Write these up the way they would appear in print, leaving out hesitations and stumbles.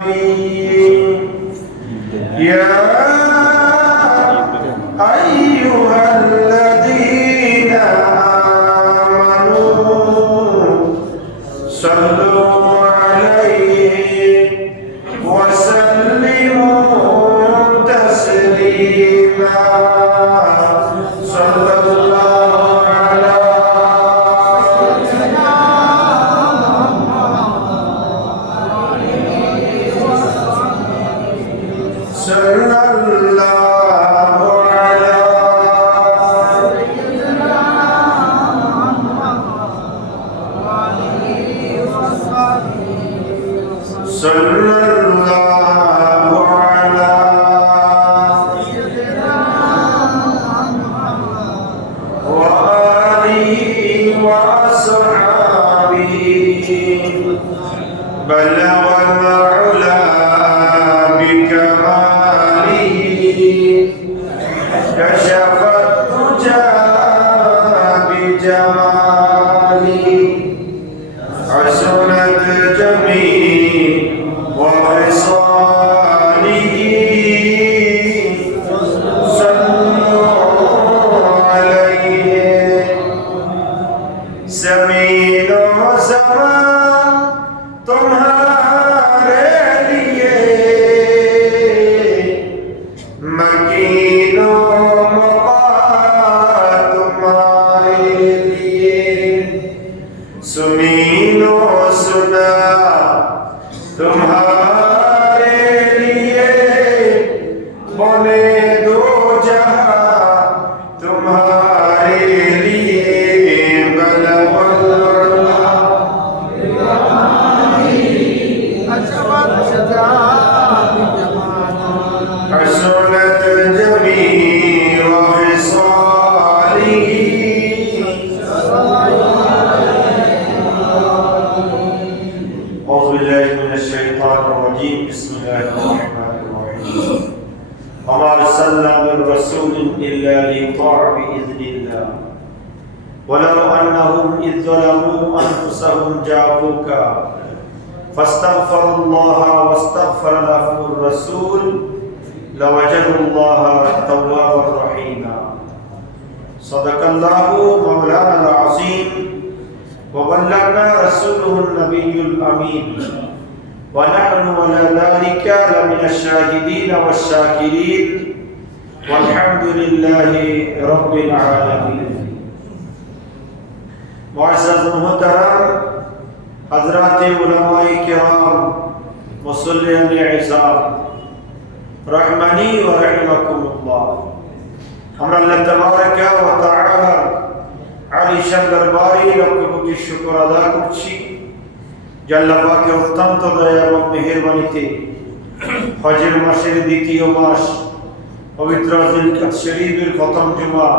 يا أيها الذين آمنوا صلوا عليه وسلموا تسليما صلى الله على صلى الله على سيدنا صلى الله على سيدنا وآله وأصحابه بلغ العلا بكماله كشف الدجى بجماله حسنت جميع وخصاله صلوا عليه زمین و زمان تمہارے لیے مکین و مقام تمہارے لیے سنین و سنا تمہارے لیے بنے دو جہاں تمہارے لیے بلغ العلا حسنت جميع وخصاله أعوذ بالله من الشيطان الرجيم بسم الله الرحمن الرحيم وما أرسلنا من رسول إلا ليطاع بإذن الله ولو أنهم إذ ظلموا أنفسهم جاءوك فاستغفروا الله واستغفر لهم الرسول لوجدوا الله توابا رحيما صدق الله مولانا العظيم وبلغنا رسوله النبي الأمين ونحن على ذلك لمن الشاهدين والشاكرين والحمد لله رب العالمين معزز محترم حضرات علماء کرام মুসল্লিয়ান ism Rahmani ওয়া রাহিমাকুমুল্লাহ আমরা আল্লাহ তাবারাকা ওয়া তাআলা আলিশান দরবারে লক্ষ কোটি শুকর আদা করছি যে আল্লাহ পাকের অত্যন্ত দয়া এবং মেহেরবানিতে হজের মাসের দ্বিতীয় মাস পবিত্র জিলকাদ শরীফের প্রথম জুমা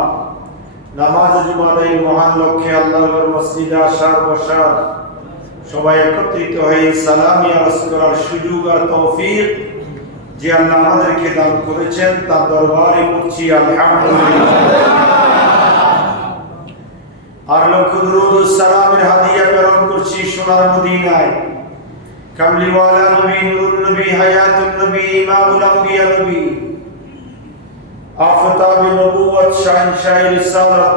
নামাজ জুমার মহান লক্ষ্যে আল্লাহর মসজিদে আসার বসার সবাই একত্রিত হয়ে সালামি আরজ করার সুযোগ আর তৌফিক যে আল্লাহ আমাদেরকে দান করেছেন তার দরবারে করছি আলহামদুলিল্লাহ আর লক্ষ দুরূদ ও সালামের হাদিয়া প্রেরণ করছি সোনার মদিনায় কামলিওয়ালা নবী নূরুন নবী হায়াতুন নবী ইমামুল আম্বিয়া নবী আফতাব নবুয়ত শাহনশাহ রিসালাত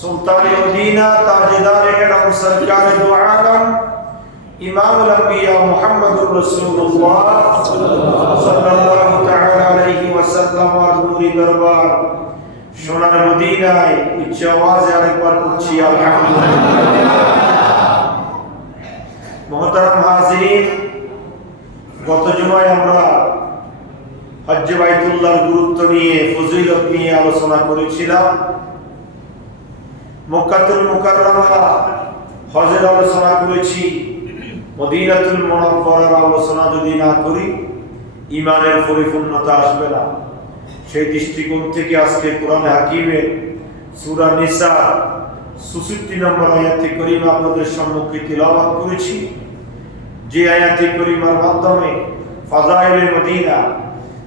সুলতান মদিনা তাজদার ইহরাম সরকার দু আলম ইমামুল আম্বিয়া মুহাম্মদুর রাসূলুল্লাহ সাল্লাল্লাহু তাআলা আলাইহি ওয়াসাল্লাম আর নূরি দরবার সোনার মদিনায় উচ্চ আওয়াজে আরেকবার পড়ছি আলহামদুলিল্লাহ মুহতারাম হাজিরিন গত জুমায় আমরা হজ্জে বাইতুল্লাহর গুরুত্ব নিয়ে ফজিলত নিয়ে আলোচনা করেছিলাম মক্কাতুল মুকাররমা হজের আলোচনা করেছি মদিনাতুল মুনাওয়ারার আলোচনা যদি না করি ঈমানের পরিপূর্ণতা আসবে না সেই দৃষ্টিকোণ থেকে আজকে কোরআন হাকিমের সূরা নিসা ৬৬ নম্বর আয়াতে কারিমা আপনাদের সম্মুখে তিলাওয়াত করেছি যে আয়াতে কারিমার মাধ্যমে ফাযাইলে মদিনা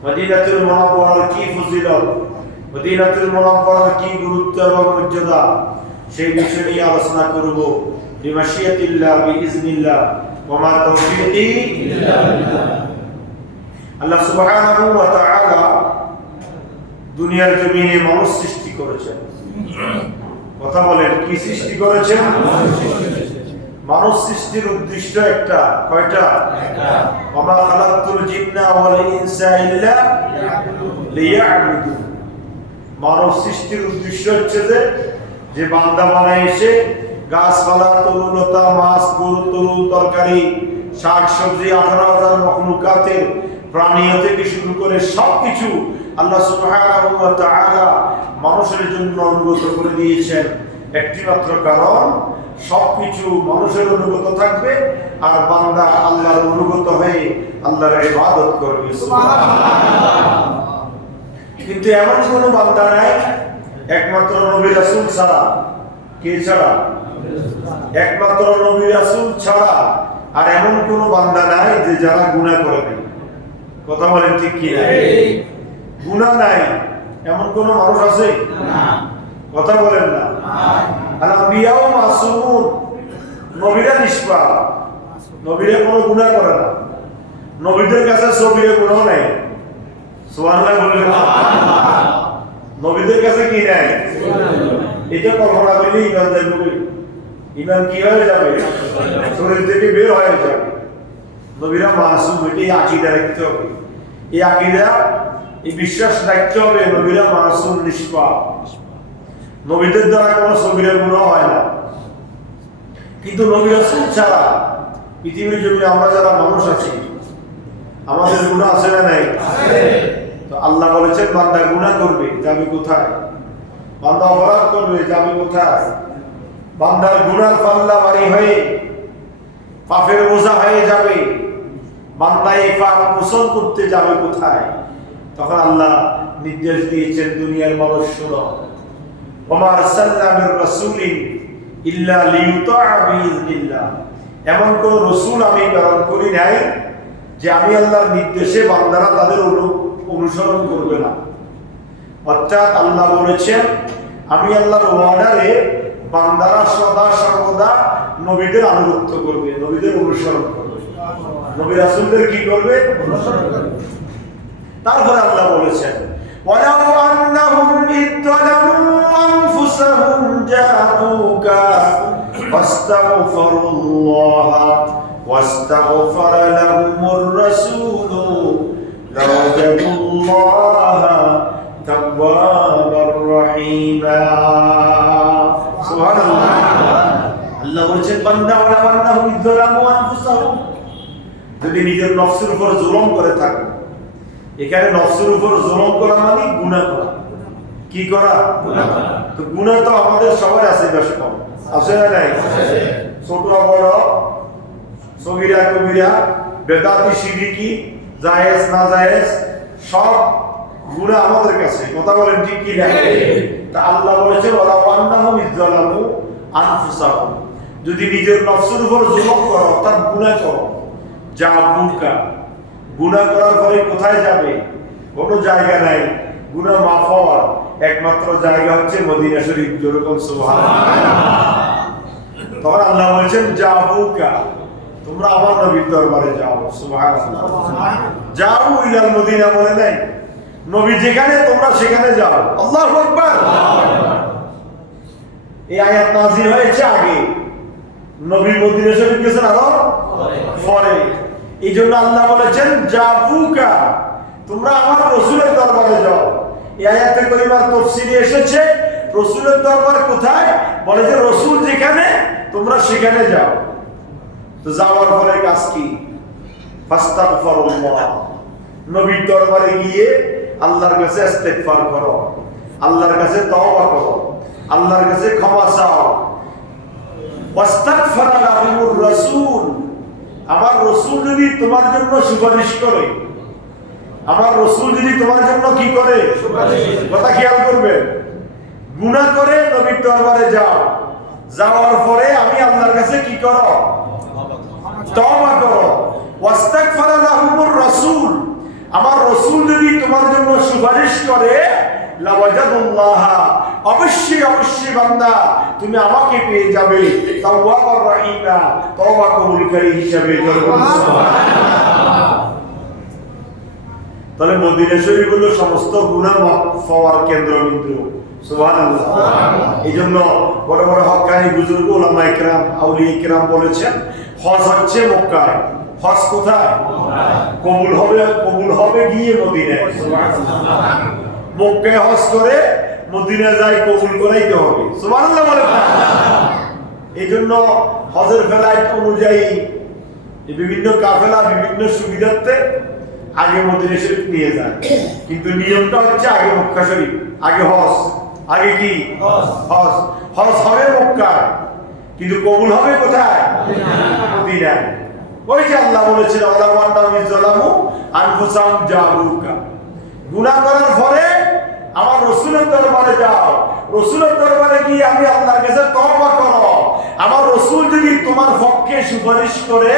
মদিনাতুল মুনাওয়ারার কি ফজিলত মদিনাতুল মুনাওয়ারার কি গুরুত্ব এবং মর্যাদা সেই বিষয় নিয়ে আলোচনা করব বিমাশিয়াতিল্লাহ বিইজনিল্লাহ ওয়া মা তাওফীকি ইল্লা বিল্লাহ। আল্লাহ সুবহানাহু ওয়া তাআলা দুনিয়ার জমিনে মানুষ সৃষ্টি করেছেন। কথা বলেন, কি সৃষ্টি করেছেন? মানুষ সৃষ্টির উদ্দেশ্য একটা, কয়টা? ওয়া মা খালাকতুল জিন্না ওয়াল ইনসা ইল্লা লিয়াবুদুন। মানব সৃষ্টির উদ্দেশ্য হচ্ছে যে বান্দা বানাইছে গাছপালা, তরুলতা, মাছ, গরু, তরু, তরকারি, শাক সবজি, 18,000 মখলুকাতের প্রাণী থেকে শুরু করে সবকিছু আল্লাহ সুবহানাহু ওয়া তাআলা মানুষের জন্য অনুগত করে দিয়েছেন। একটি মাত্র কারণ, সবকিছু মানুষের অনুগত থাকবে আর বান্দা আল্লাহর অনুগত হয়ে আল্লাহর ইবাদত করবে। সুবহানাল্লাহ। কিন্তু এমন কোনো বান্দা নাই একমাত্র নবী রাসূল ছাড়া। কে ছাড়া? একমাত্র নবী রাসূল ছাড়া আর এমন কোনো বান্দা নাই যে যারা গুনাহ করে নাই। কথা বলেন ঠিক কি না? গুনাহ নাই এমন কোন মানুষ আছে? না। কথা বলেন না। আল আম্বিয়াউ মাসুমুন, নবীরা নিষ্পাপ, নবীরা কোনো গুনাহ করে না। নবীদের কাছে সগীরা গুনাহ নাই। সুবহানাল্লাহ বলবেন। নবীদের কাছে কি নাই? এটা কল্পনা করলে ঈমান যাবে। ঈমান কি হয়ে যাবে? শরীর থেকে বের হয়ে যাবে। নবীরা মাসুম, এটি আকীদা রাখতে হবে। এই আকীদা, এই বিশ্বাস রাখতে হবে নবীরা মাসুম, নিষ্পাপ। নবীদের দ্বারা কোনো সগীরা গুনাহ হয় না। কিন্তু নবী রাসূল ছাড়া পৃথিবীর জমিনে আমরা যারা মানুষ আছি, আমাদের গুনাহ আছে না নাই? আছে। তো আল্লাহ বলেছেন বান্দা গুনাহ করবে, যাবে কোথায়? বান্দা অপরাধ করবে, যাবে কোথায়? বান্দার গুনার পাল্লা ভারী হয়ে পাপের বোঝা হয়ে যাবে। বান্দা এই পাপ মোচন করতে যাবে কোথায়? তখন আল্লাহ নির্দেশ দিয়েছেন, দুনিয়ার মানুষ শোনো, ওয়া মা আরসালনা মির রাসূলিন ইল্লা লিইউতাআ বিইযনিল্লাহ। এমন কোন রাসূল আমি প্রেরণ করি নাই যে আমি আল্লাহর নির্দেশে বান্দারা তাদের অনুসরণ করবে না। অর্থাৎ আল্লাহ বলেছেন আমি আল্লাহর ওয়ার্ডারে বান্দারা সদা সর্বদা নবীদের আনুগত্য করবে, নবীদের অনুসরণ করবে, নবী রাসূলদের কি করবে? অনুসরণ করবে। তারপরে আল্লাহ বলেছেন ওয়ালাউ আন্নাহুম ইযলামু আনফুসাহুম জাআউকা ফাস্তাগফিরুল্লাহ ওয়াস্তাগফারা লাহুমুর রাসূল লাওয়াজাদুল্লাহা তাওয়াবার রহিমা। সুবহানাল্লাহ। আল্লাহ বলেছেন বান্দা ওয়ালাউ আন্নাহুম ইযলামু আনফুসাহুম, যদি নিজের নফসের উপর জুলুম করে থাকো। এখানে নফসের উপর জুলুম করা মানে গুনাহ করা। কি করা? গুনাহ করা। তো গুনাহ তো আমাদের সবার আছে, বেশ কম আছে না নাই? ছোট বড়, সগীরা কবিরা, বেদাতি শিরকি, জায়েজ না জায়েজ, সব গুনাহ আমাদের কাছে। কথা বলেন ঠিক কি না? তা আল্লাহ বলেছেন ওয়ালা ওয়ান্নাহুম ইযলামু আনফুসাহুম, যদি নিজের নফসের উপর জুলুম করো অর্থাৎ গুনাহ করো, জাবুকা, গুনাহ করার পরে কোথায় যাবে? কোনো জায়গা নাই। গুনাহ মাফ হওয়ার একমাত্র জায়গা হচ্ছে মদিনা শরীফ। যেরকম সুবহানাল্লাহ। তখন আল্লাহ বলেছেন জাবুকা, তোমরা আমার নবীর দরবারে যাও। সুবহানাল্লাহ। যাও ইলাল মদিনা বলে নাই, নবী যেখানে তোমরা সেখানে যাও। আল্লাহু আকবার। এই আয়াত নাযিল হয়েছে আগে, নবী মদিনা শরীফ গেছেন আরো পরে। এই জন্য আল্লাহ বলেছেন জাবুকা, তোমরা আমার রাসূলের দরবারে যাও। এই আয়াতে কারিমার তাফসীরে এসেছে রাসূলের দরবার কোথায়? বলে যে রাসূল যেখানে তোমরা সেখানে যাও। তো যাওয়ার পরে কাজ কি? ফাস্তাগফিরুল্লাহ, নবীর দরবারে গিয়ে আল্লাহর কাছে ইস্তেগফার করো, আল্লাহর কাছে তওবা করো, আল্লাহর কাছে ক্ষমা চাও। ওয়াস্তাগফারা লাহুমুর রাসূল, আমার রাসূল যদি তোমার জন্য সুপারিশ করে, আমার রাসূল যদি তোমার জন্য কি করে? সুপারিশ। কথা খেয়াল করবেন, গুনাহ করে নবীর দরবারে যাও, যাওয়ার পরে আমি আল্লাহর কাছে কি করো? তওবা করো। ওয়াস্তাগফারা লাহুমুর রাসূল, আমার রাসূল যদি তোমার জন্য সুপারিশ করে, লাওয়াজাদুল্লাহ, অবশ্যই অবশ্যই বান্দা তুমি আমাকে পেয়ে যাবে তাওয়াবার রহিমা, তওবা কবুলকারী হিসেবে। সুবহানাল্লাহ। তাহলে মদিনা শরীফ হলো সমস্ত গুনাহ মাফ হওয়ার কেন্দ্রবিন্দু। সুবহানাল্লাহ। এইজন্য বড় বড় হক্কানি বুজুর্গ উলামায়ে কেরাম আউলিয়া কেরাম বলেছেন হজ হচ্ছে মক্কায়। হজ কোথায়? কবুল হবে গিয়ে মদিনায়। সুবহানাল্লাহ। মক্কায় হজ করে মদিনা যায় কবুল করাইতে হবে। সুবহানাল্লাহ বলেন না? এইজন্য হজের ফ্লাইট অনুযায়ী বিভিন্ন কাফেলা বিভিন্ন সুবিধার্থে আগে মদিনা শরীফ নিয়ে যায়, কিন্তু নিয়মটা হচ্ছে আগে মক্কা শরীফ, আগে হজ। আগে কি? হজ। হজ হবে মক্কায়, কিন্তু কবুল হবে কোথায়? মদিনায়। ওই যে আল্লাহ বলেছেন ওয়ালা ওয়ান্নামি যালামু আনফুসাহুম জাউকা, গুনাহ করার পরে আমার রাসূলের দরবারে যাও, রাসূলের দরবারে গিয়ে আমি আল্লাহর কাছে তওবা করো। আমার রাসূল যদি তোমার পক্ষে সুপারিশ করে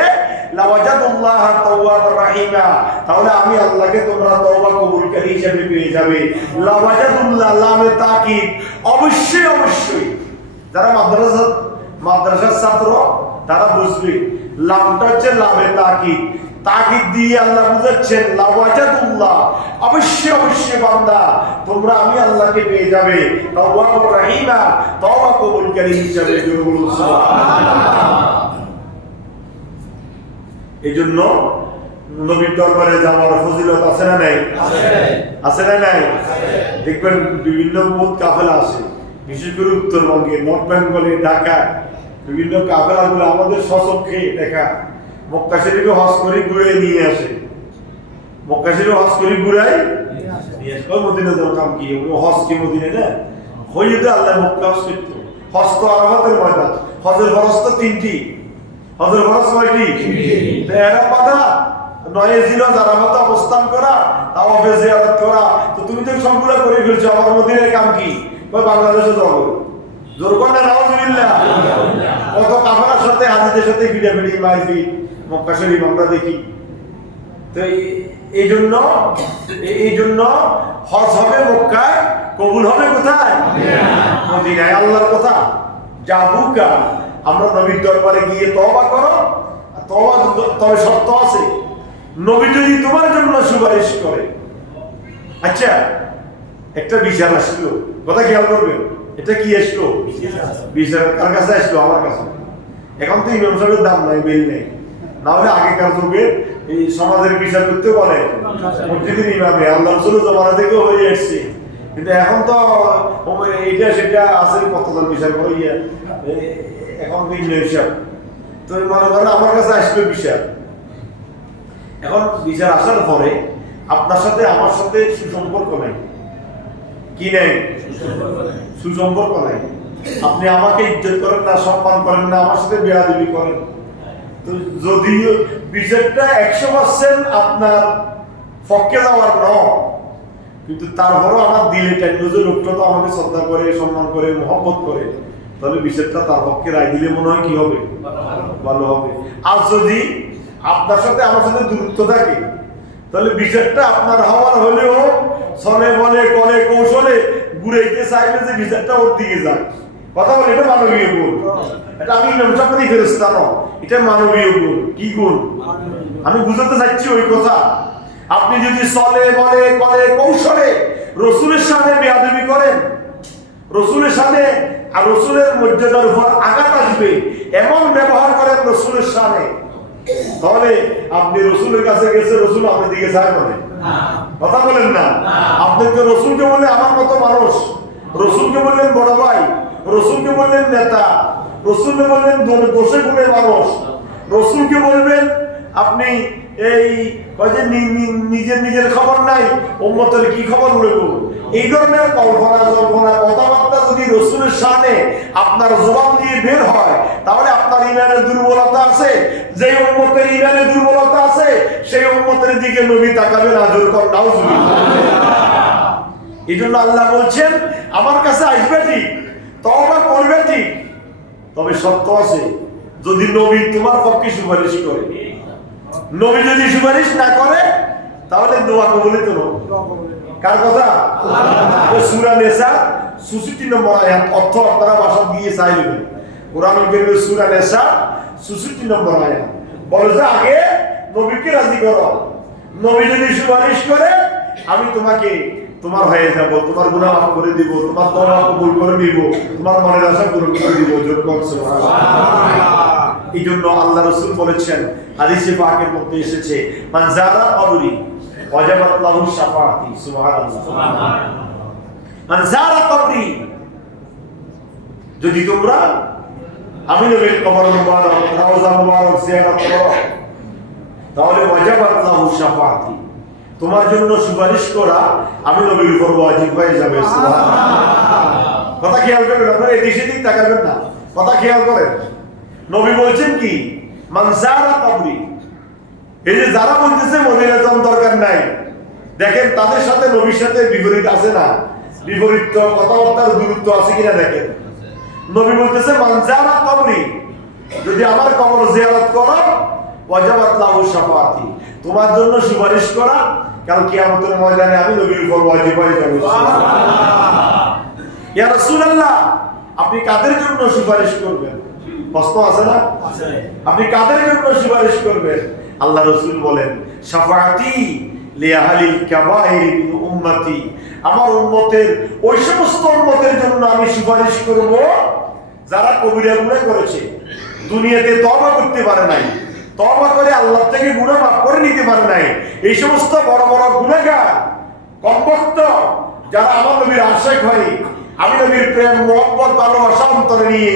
লাওয়াজাদুল্লাহ তাওয়াবার রাহিমা, তাহলে আমি আল্লাহকে তোমরা তওবা কবুলকারী হিসেবে পেয়ে যাবে। লাওয়াজাদুল্লাহ লামে তাকিদ, অবশ্যই অবশ্যই। যারা মাদ্রাসার ছাত্র তারা বুঝবে লামটা হচ্ছে লামে তাকিদ। তাকিদ দিয়ে আল্লাহ বুঝাচ্ছেন লাওয়াজাদুল্লাহ, অবশ্যই অবশ্যই বান্দা তোমরা আমি আল্লাহকে পেয়ে যাবে তাওয়াবার রাহিমা, তওবা কবুলকারী হিসেবে। সুবহানাল্লাহ। এইজন্য নবীর দরবারে যাওয়ার ফজিলত আছে না নাই? আছে না নাই? দেখবেন বিভিন্ন কাফেলা আছে, বিশেষ করে উত্তরবঙ্গে, নর্থ বেঙ্গলে, ঢাকা, বিভিন্ন কাফেলাগুলো আমাদের স্বচক্ষে দেখা। মক্কা শরীফে হজ করে ঘুরে নিয়ে আসে, মক্কা শরীফে হজ করে ঘুরাই নিয়ে আসে। ওই মদিনা যাওয়ার কাম কি? হজ কি মদিনা না? হইতে আল্লাহ মক্কা হজ করত। হজ তো আরাফাতের ময়দান। হজের ফরজ তো তিনটি। হজের ফরজ কয়টি? ইহরাম বাঁধা, 9 জিলহজ আরাফাতে অবস্থান করা, তাওয়াফে জিয়ারত করা। তো তুমি তো সবগুলো করে ফেলছো, আমার মদিনার কাম কি? ওই বাংলাদেশে যাবো। জোর করে নাউজুবিল্লাহ। কত কাফেলার সাথে হাজিদের সাথে ভিড়াভিড়ি মারপিট মক্কা শরীফ আমরা দেখি। তো এই জন্য হজ হবে মক্কায়, কবুল হবে কোথায়? মদিনায়। আল্লাহর কথা যাবুকা, আমরা নবীর দরবারে গিয়ে তওবা করো। তওবা তবে শর্ত আছে, নবী যদি তোমার জন্য সুপারিশ করে। আচ্ছা, একটা বিচার আসলো, কথা খেয়াল করবেন। এটা কি আসলো? বিচার কার কাছে আসলো? আমার কাছে। এখন তো ইমাম সাহেবের দাম নাই, বেল নেই। না হলে আগেকার যুগে এই সমাজের বিচার করতে বলে মসজিদের ইমামে, আল্লাহ রাসূলের জমানা থেকে হয়ে আসছে। কিন্তু এখন তো এইটা সেটা আছে, কতজন বিচার করে এখন ভিন্ন হিসাব। তো মনে করেন আমার কাছে আসবে বিচার। এখন বিচার আসার পরে আপনার সাথে আমার সাথে সুসম্পর্ক নাই। কি নেই? সুসম্পর্ক নাই। আপনি আমাকে ইজ্জত করেন না, সম্মান করেন না, আমার সাথে বেয়াদবি করেন। তো যদিও বিচারটা 100% আপনার পক্ষে যাওয়ার নয়, কিন্তু তারপরও আমার দিলে টাইম যে লোকটা তো আমাকে শ্রদ্ধা করে, সম্মান করে, মহব্বত করে, তাহলে বিচারটা তার পক্ষে রায় দিলে মনে হয় কি হবে? ভালো হবে। আর যদি আপনার সাথে আমার সাথে দূরত্ব থাকে, তাহলে বিচারটা আপনার হওয়ার হলেও ছলে বলে কলে কৌশলে ঘুরাইতে চাইলে যে বিচারটা ওর দিকে যায়। কথা বলে এটা মানবীয় গুণ। এটা আমি ইমামসাহেবের ফেরেশতা নয়, এটা মানবীয় গুণ। কি গুণ? আমি বুঝাতে চাচ্ছি ওই কথা। আপনি যদি ছলে বলে কলে কৌশলে রাসূলের সামনে বেয়াদবি করেন, রাসূলের সামনে আর রাসূলের মর্যাদার উপর আঘাত আসবে এমন ব্যবহার করেন রাসূলের সামনে, তাহলে আপনি রাসূলের কাছে গেছে, রাসূল আপনার দিকে চায় মানে? কথা বলেন না। আপনি তো রাসূলকে বললেন আমার মতো মানুষ, রাসূলকে বললেন বড় ভাই, রাসূলকে বললেন নেতা, রাসূলকে বললেন দোষে গুণে মানুষ, রাসূলকে বলবেন আপনি এই নিজের খবর নাই, উম্মতের কি খবর নেব। এই ধরনের কল্পনা কথাবার্তা যদি রাসূলের সামনে আপনার জবান দিয়ে বের হয়, তাহলে আপনার ঈমানের দুর্বলতা আছে। যে উম্মতের ঈমানের দুর্বলতা আছে, সেই উম্মতের দিকে নবী তাকাবেন। আজর কর নাউজুবিল্লাহ। এইজন্য আল্লাহ বলছেন আমার কাছে আসবে ঠিক, তওবা করবে ঠিক, তবে সত্য আছে যদি নবী তোমার পক্ষে সুপারিশ করে। নবী যদি সুপারিশ না করে, তাহলে দোয়া কবুলিত নয়। কার কথা? সূরা নিসা ৬৪ নম্বর আয়াত। অর্থ আপনারা ভাষা দিয়ে চাইবেন। কোরআনুল কারীমের সূরা নিসা ৬৪ নম্বর আয়াত বলে যে আগে নবীকে রাজি করো, নবী যদি সুপারিশ করে আমি তোমাকে তোমার হয়ে যাব, তোমার গুনাহ মাফ করে দিব, তোমার তওবা কবুল করে নিব, তোমার মনের আশা পূরণ করে দিব। সুবহানাল্লাহ। এইজন্য আল্লাহ রাসূল বলেছেন, হাদিসে পাকের মধ্যে এসেছে, মান যারা কবরি ওয়াজাবাত লাহু শাফাআতি। সুবহানাল্লাহ। মান যারা কবরি, যদি তোমরা আমি নবীর কবর মুবারক, রওজা মুবারক জিয়ারত করো, তাহলে ওয়াজাবাত লাহু শাফাআতি, তোমার জন্য সুপারিশ করা আমি নবীর উপর ওয়াজিব হয়ে যাবে। সুবহানাল্লাহ। কথা খেয়াল করবেন, আপনারা এদিক সেদিক তাকাবেন না, কথা খেয়াল করেন। নবী বলছেন কি, মান যারা কবরি, এই যে যারা বলতেছে মদিনা যাওয়ার দরকার নাই, দেখেন তাদের সাথে নবীর সাথে বিপরীত আছে না, বিপরীত কথাবার্তার দূরত্ব আছে কিনা দেখেন। নবী বলতেছে মান যারা কবরি, যদি আমার কবর জিয়ারত করো, ওয়াজাবাত লাহু শাফাআতি, তোমার জন্য সুপারিশ করা কাল কিয়ামতের ময়দানে আমি নবীর উপর ওয়াজিব হয়ে যাবে। সুবহানাল্লাহ। ইয়া রাসূলুল্লাহ, আপনি কাদের জন্য সুপারিশ করবেন? প্রশ্ন আছে না? আছে। আপনি কাদের জন্য সুপারিশ করবেন? আল্লাহ রাসূল বলেন, শাফাআতি লিআহলিল কাবাইর মিন উম্মতি, আমার উম্মতের ওই সমস্ত উম্মতের জন্য আমি সুপারিশ করব যারা কবিরা গুনাহ করেছে, দুনিয়াতে তওবা করতে পারে নাই, তওবা করে আল্লাহ থেকে গুনাহ মাফ করে নিতে পারে নাই, এই সমস্ত বড় বড় গুনাহগার কমবক্ত যারা আমার নবীর আশিক হয়, আমি নবীর প্রেম মহব্বত ভালোবাসা অন্তরে নিয়ে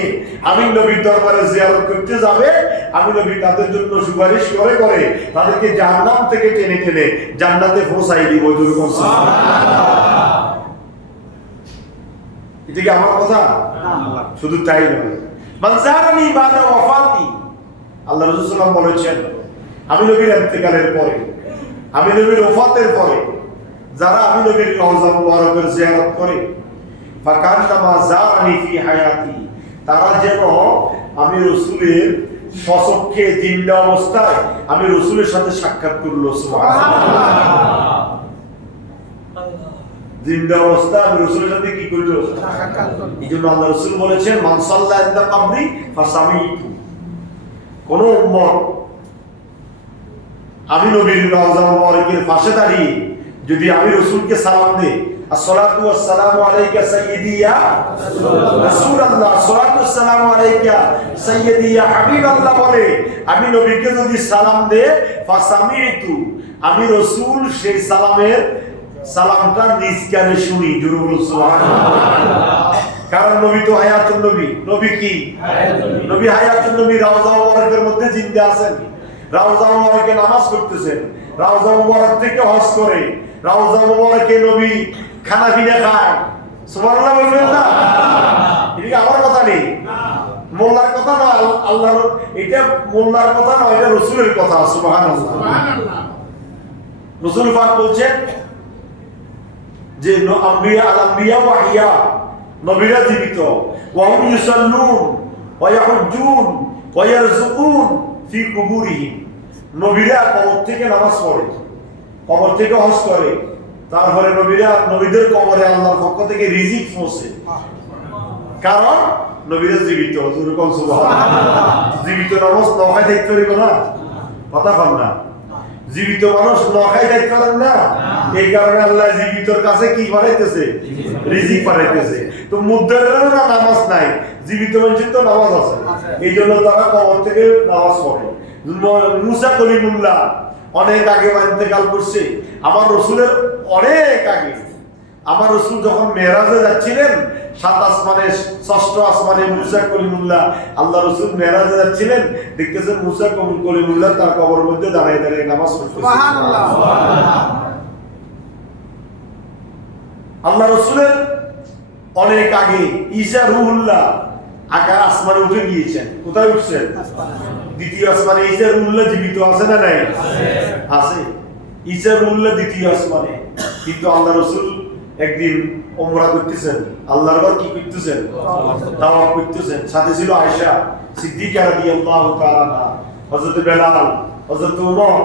আমি নবীর দরবারে জিয়ারত করতে যাবে, আমি নবী তাদের জন্য সুপারিশ করে করে তাদেরকে জাহান্নাম থেকে টেনে টেনে জান্নাতে পৌঁছাই দিব। সুবহানাল্লাহ। এটা কি আমার কথা? শুধু তাই নয়, মান যারানি বাদা ওয়াফাতি, আল্লাহ রাসূল সাল্লাল্লাহু আলাইহি ওয়াসাল্লাম বলেছেন, আমি নবীর ইন্তেকালের পরে, আমি নবীর ওফাতের পরে যারা আমি নবীর রওজা মুবারকের জিয়ারত করে, ফাকান্নামা যারানি ফি হায়াতি, তারা যেন আমি রাসূলের সচক্ষে জিন্দা অবস্থায় আমি রাসূলের সাথে সাক্ষাৎ করলো। সুবহানাল্লাহ। জিন্দা অবস্থা আমি রাসূলের সাথে কি করলো? সাক্ষাৎ করলো। এইজন্য আল্লাহ রাসূল বলেছেন, মান সাল্লা ইনদা কবরি ফাসামিতু, কোন উম্মত আমি নবীর রওজা মুবারকের পাশে দাঁড়িয়ে যদি আমি রাসূলকে সালাম দেই, আসসালাতু ওয়াসসালামু আলাইকা সাইয়্যিদি ইয়া রাসূলুল্লাহ, আসসালাতু ওয়াসসালামু আলাইকা সাইয়্যিদি ইয়া হাবিবাল্লাহ বলে আমি নবীকে যদি সালাম দেই, ফাসামিতু, আমি রাসূল সেই সালামটা নিজ কানে শুনি। জোরে বলুন সুবহানাল্লাহ। কারণ নবী তো হায়াতুন নবী, নবী কি নবী হায়াতুন নবী, রওজা মুবারকের মধ্যে জিন্দা আছেন, রওজা মুবারকে নামাজ পড়তেছেন, রওজা মুবারক থেকে হজ করে, রওজা মুবারকে নবী খানা পিনা খায়। সুবহানাল্লাহ বলবেন না? এটা আমার কথা নেই, মোল্লার কথা না, আল্লাহর, এটা মোল্লার কথা না, এটা রাসূলের কথা। সুবহানাল্লাহ। রাসূল পাক বলছেন যে আম্বিয়া আল আম্বিয়া ওয়া ইয়া, নবীরা জীবিত, ওয়া হুম ইউসাল্লুন ওয়া ইয়াহুজ্জুন ওয়া ইয়ারযুকুন ফি কুবুরিহিম, নবীরা কবর থেকে নামাজ পড়ে, কবর থেকে হজ করে, তারপরে নবীদের কবরে আল্লাহর পক্ষ থেকে রিজিক পৌঁছে, কারণ নবীরা জীবিত। যেরকম সুবহানাল্লাহ। জীবিত মানুষ নখাই দেখতে পারিব না, কথা বল না, জীবিত মানুষ নখাই দেখতে পারেন না, এই কারণে আল্লাহ জীবিতর কাছে কি পাঠাইতেছে? রিজিক পাঠাইতেছে। তো মুদ্দারেরও না নামাজ নাই, জীবিত মানুষের তো নামাজ আছে, এই জন্য তারা কবর থেকে নামাজ পড়ে। মুসা কলিমুল্লাহ অনেক আগে ইন্তেকাল করছে, আমার রাসূলের অনেক আগে। আমার রাসূল যখন মেরাজে যাচ্ছিলেন, 7 আসমানে 6ষ্ঠ আসমানে মুসা কলিমুল্লাহ, আল্লাহ রাসূল মেরাজে যাচ্ছিলেন, দেখতেছেন মুসা কলিমুল্লাহ তার কবরের মধ্যে দাঁড়িয়ে দাঁড়িয়ে নামাজ পড়তেছে। সুবহানাল্লাহ। আল্লাহ রাসূলের অনেক আগে ঈসা রূহুল্লাহ আকাশ আসমানে উঠে গিয়েছেন। কোথায় উঠছেন? দ্বিতীয় আসমানে। ঈসা রূহুল্লাহ জীবিত আছে না নাই? আছে। ঈসা রূহুল্লাহ দ্বিতীয় আসমানে। কিন্তু আল্লাহ রাসূল একদিন উমরা করতেছেন, আল্লাহর ঘর কি করতেছেন? তাওয়াফ করতেছেন। সাথে ছিল আয়েশা সিদ্দিকা রাদিয়াল্লাহু তাআলা আনহা, হযরত বেলাল, হযরত ওমর।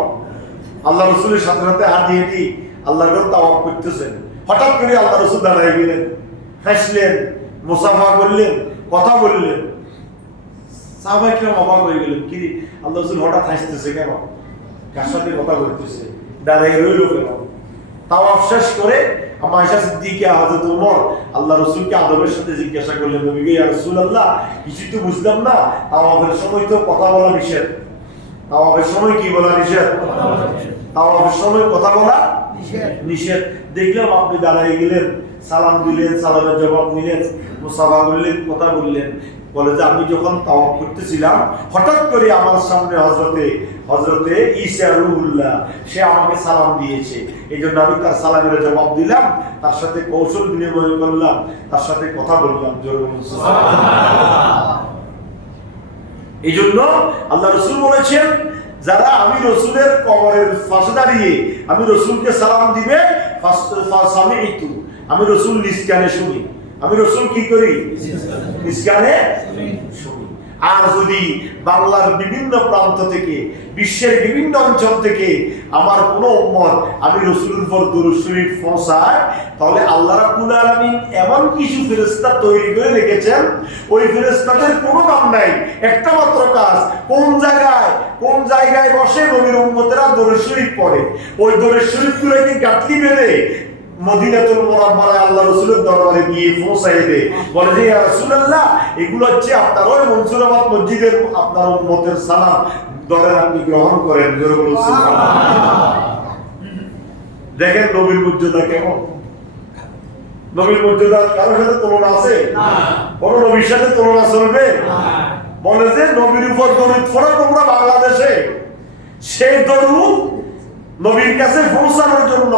আল্লাহ রাসূলের সাথে সাথে হাঁটি হাঁটি আল্লাহর ঘর তাওয়াফ করতেছেন। হঠাৎ করে আল্লাহ রাসূল দাঁড়িয়ে গেলেন, হাসলেন, মুসাফা করলেন, কথা বললেন। সাহাবায়ে কেরাম অবাক হয়ে গেলেন, কি আল্লাহ রাসূল হঠাৎ হাসতেছে কেন? কার সাথে কথা বলতেছে? দাঁড়াই রইল কেন? তাওয়াফ শেষ করে আয়েশা সিদ্দিকা হযরত ওমর আল্লাহ রাসূলকে আদবের সাথে জিজ্ঞাসা করলেন, নবী গো ইয়া রাসূলুল্লাহ, কিছু তো বুঝলাম না, তাওয়াফের সময় তো কথা বলা নিষেধ। তাওয়াফের সময় কি বলা নিষেধ? তাওয়াফের সময় কথা বলা নিষেধ। দেখলাম আপনি দাঁড়াই গেলেন, সালাম দিলেন, সালামের জবাব নিলেন, মুসাফা করলেন, কথা বললেন। বলে যে আমি যখন তাওয়াফ করতেছিলাম হঠাৎ করে আমার সামনে হযরতে ঈসা রূহুল্লাহ সে আমাকে সালাম দিয়েছে, এই জন্য আমি তার সালামের জবাব দিলাম, তার সাথে কৌশল বিনিময় করলাম, তার সাথে কথা বললাম। এই জন্য আল্লাহ রাসূল বলেছেন, যারা আমি রাসূলের কবরের পাশে দাঁড়িয়ে আমি রাসূলকে সালাম দিবে, ফাসামিতু, আমি রাসূল নিজ কানে শুনি। আমি রাসূল কি করি? নিজ কানে শুনি। আর যদি বাংলার বিভিন্ন প্রান্ত থেকে, বিশ্বের বিভিন্ন অঞ্চল থেকে আমার কোনো উম্মত আমি রাসূলের উপর দুরূদ শরীফ পৌঁছায়, তাহলে আল্লাহ রাব্বুল আলামিন এমন কিছু ফেরেশতা তৈরি করে রেখেছেন, ওই ফেরেশতাদের কোনো কাম নাই, একটা মাত্র কাজ, কোন জায়গায় বসে নবীর উম্মতেরা দুরূদ শরীফ পড়ে, ওই দুরূদ শরীফগুলোকে গাঁথনি বেঁধে মদিনাতুল মুনাওয়ারায় আল্লাহ রাসূলের দরবারে গিয়ে পৌঁছায় দেয়। বলে যে ইয়া রাসূলুল্লাহ, এগুলো হচ্ছে আপনার ওই মনসুরাবাদ মসজিদের আপনার উম্মতের সালাম, ধরেন আপনি গ্রহণ করেন। দেখেন নবীর মর্যাদা কেমন। নবীর মর্যাদা কারোর সাথে তুলনা আছে? কোন নবীর সাথে তুলনা চলবে? বলে যে নবীর উপর দরুদ পড়ো তোমরা বাংলাদেশে, সেই দরুদ নবীর কাছে পৌঁছানোর জন্য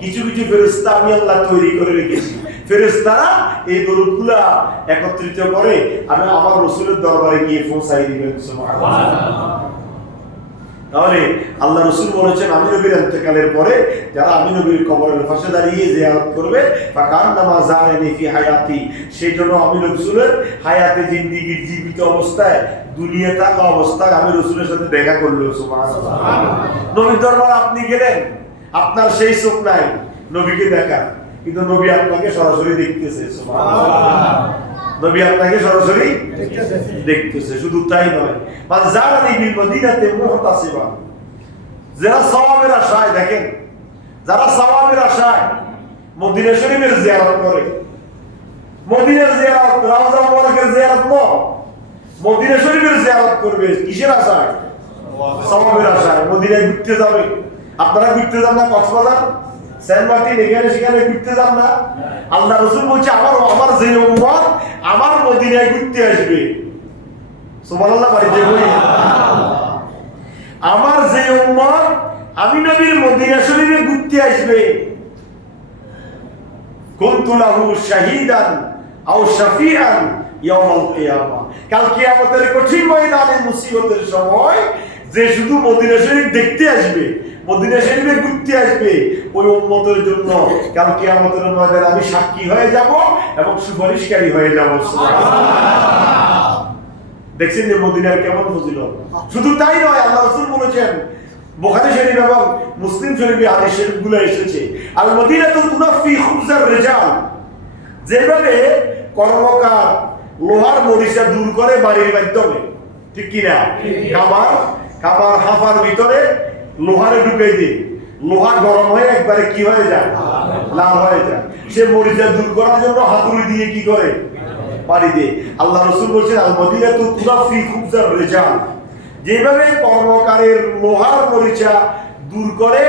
কিছু কিছু ফেরেশতা আমি আল্লাহ তৈরি করে রেখেছি। ফেরেশতারা এই দরুদগুলা একত্রিত করে আমি আমার রাসূলের দরবারে গিয়ে পৌঁছাই দিবেন। সুবহানাল্লাহ। তাহলে আল্লাহ রাসূল বলেছেন, আমি নবীর ইন্তেকালের পরে যারা আমি নবীর কবরের পাশে দাঁড়িয়ে জিয়ারত করবে, ফাকান নামা জারানি ফি হায়াতি, সেই জন্য আমি রাসূলের হায়াতে জিন্দেগীর জীবিত অবস্থায়, দুনিয়া থাকা অবস্থায় আমি রাসূলের সাথে দেখা করলো। সুবহানাল্লাহ। নবীর দরবারে আপনি গেলেন, আপনার সেই চোখ নাই নবীকে দেখা, কিন্তু নবী আপনাকে সরাসরি দেখতেছে। সুবহানাল্লাহ। নবী আপনাকে সরাসরি দেখতেছে। শুধু তাই নয়, মান জারানি বিল মদিনাতে মুহতাসিবা, যারা সওয়াবের আশায়, দেখেন যারা সওয়াবের আশায় মদিনা শরীফের জিয়ারত করে, মদিনার জিয়ারত, রওজা মুবারকের জিয়ারত নয়, মদিনা শরীফের জিয়ারত করবে কিসের আশায়? সওয়াবের আশায়। মদিনায় ঘুরতে যাবে। আপনারা ঘুরতে যান না কক্সবাজার, সেন্ট মার্টিন, এখানে সেখানে ঘুরতে যান না? আল্লাহ রাসূল বলছে আমার যে উম্মত আমার মদিনায় ঘুরতে আসবে, সুবহানাল্লাহ বাড়িতে বলি, আমার যে উম্মত আমি নবীর মদিনা শরীফে ঘুরতে আসবে, কুনতু লাহু শাহীদান আও শাফিআন ইয়াউমাল কিয়ামা, কাল কিয়ামতের কঠিন ময়দানে মুসিবতের সময় যে শুধু মদিনা শরীফ দেখতে আসবে, মদিনা শরীফে ঘুরতে আসবে, ওই উম্মতের জন্য কাল কিয়ামতের ময়দানে আমি সাক্ষী হয়ে যাব এবং সুপারিশকারী হয়ে যাব। সুবহানাল্লাহ। দেখছেন যে মদিনার কেমন ফজিলত। শুধু তাই নয়, আল্লাহ রাসূল বলেছেন, বুখারী শরীফ এবং মুসলিম শরীফে হাদিস শরীফগুলো এসেছে, আল মদিনাতু তুনাফি খুবজার রিজাল, যেভাবে কর্মকার লোহার মরিচা দূর করে বাড়ির মাধ্যমে, ঠিক কি না? খাবার হাফার ভিতরে লোহারে ঢুকে দিয়ে লোহা গরম হয়ে একবারে কি হয়ে যায়? লাল হয়ে যায়। সে মরিচা দূর করার জন্য হাতুড়ি দিয়ে কি করে? বাড়ি দিয়ে। আল্লাহ রাসূল বলেছেন, আল মদিনাতু তুনাফি খুবজার রিজাল, যেভাবে কর্মকারের লোহার মরিচা দূর করে,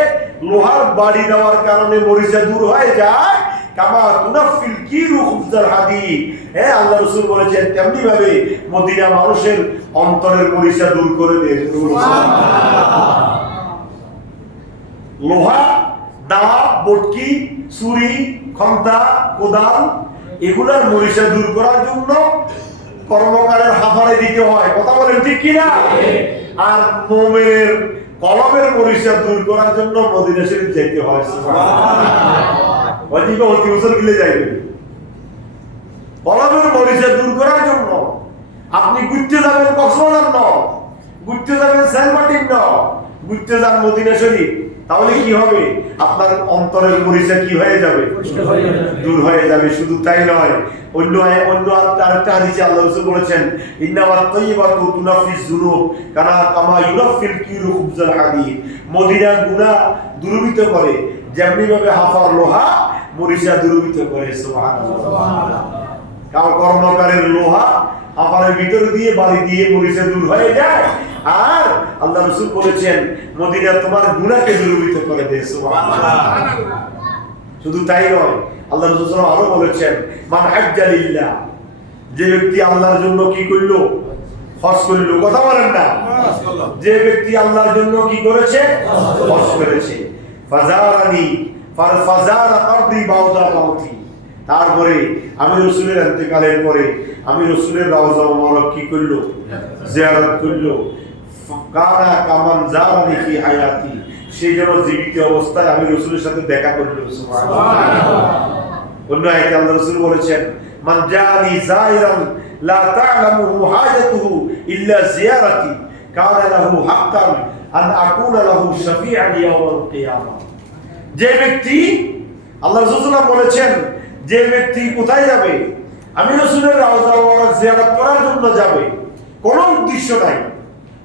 লোহার বাড়ি দেওয়ার কারণে মরিচা দূর হয়ে যায়, কামা তুনাফিল কিরু খুবজার হাদিদ, হ্যাঁ আল্লাহ রাসূল বলেছেন তেমনি ভাবে মদিনা মানুষের অন্তরের মরিচা দূর করে দেয়। লোহা, দা, বটকি, ছুরি, খন্তা, কোদাল, এগুলার মরিচা দূর করার জন্য কর্মকারের হাফারে দিতে হয়। কথা বলেন ঠিক কিনা? আর মুমিনের কলমের মরিচা দূর করার জন্য মদিনা শরীফ যেতে হয়। সুবহানাল্লাহ। ওয়াজিব হতে উসুল গিলে যাইবে। কলমের মরিচা দূর করার জন্য আপনি ঘুরতে যাবেন কক্সবাজার ন, ঘুরতে যাবেন সেন্ট মার্টিন ন, ঘুরতে যান মদিনা শরীফ, তাহলে কি হবে? আপনার অন্তরের মরিচা কি হয়ে যাবে? দূর হয়ে যাবে। শুধু তাই নয়, অন্য আরেকটা হাদিসে আল্লাহ রাসূল বলেছেন, ইন্নামাত তাইয়্যিবাতু তুনাফিজ যুনুব কামা ইউনাফিল কিরু খুবজাল হাদীদ। মদিনা গুনাহ দূরীভূত করে, যেমনি ভাবে হাফার লোহা মরিচা দূরীভূত করে। সুবহানাল্লাহ। কারণ কর্মকারের লোহা হাফারের ভিতর দিয়ে বাড়ি দিয়ে মরিচা দূর হয়ে যায়, আর আল্লাহ রাসূল বলেছেন মদিনা তোমার গুনাহকে দূরীভূত করে দেয়। সুবহানাল্লাহ। শুধু তাই নয়, আল্লাহ রাসূল আরো বলেছেন, মান হাজ্জা লিল্লাহ, যে ব্যক্তি আল্লাহর জন্য কি করলো? হজ করলো। কথা বলেন না? যে ব্যক্তি আল্লাহর জন্য কি করেছে? হজ করেছে। ফাজারানি ফাজারা কবরি বাউদা মাউতি, তারপরে আমি রাসূলের ইন্তেকালের পরে আমি রাসূলের রওজা মুবারক কি করলো? জিয়ারত করলো। কানা কামান জারানি ফি হায়াতি, সেই জন্য জীবিত অবস্থায় আমি রাসূলের সাথে দেখা করলো। সুবহানাল্লাহ। অন্য আয়াতে আল্লাহ রাসূল বলেছেন, মান জানি যায়রান লা তা'লামু হাজাতুহু ইল্লা জিয়ারাতি কানা লাহু হাক্কান আন আকুনা লাহু শাফিআন ইয়াওমাল কিয়ামা। যে ব্যক্তি, আল্লাহ রাসূল বলেছেন, যে ব্যক্তি কোথায় যাবে? আমি রাসূলের রওজা মুবারক জিয়ারত করার জন্য যাবে, কোনো উদ্দেশ্য নাই,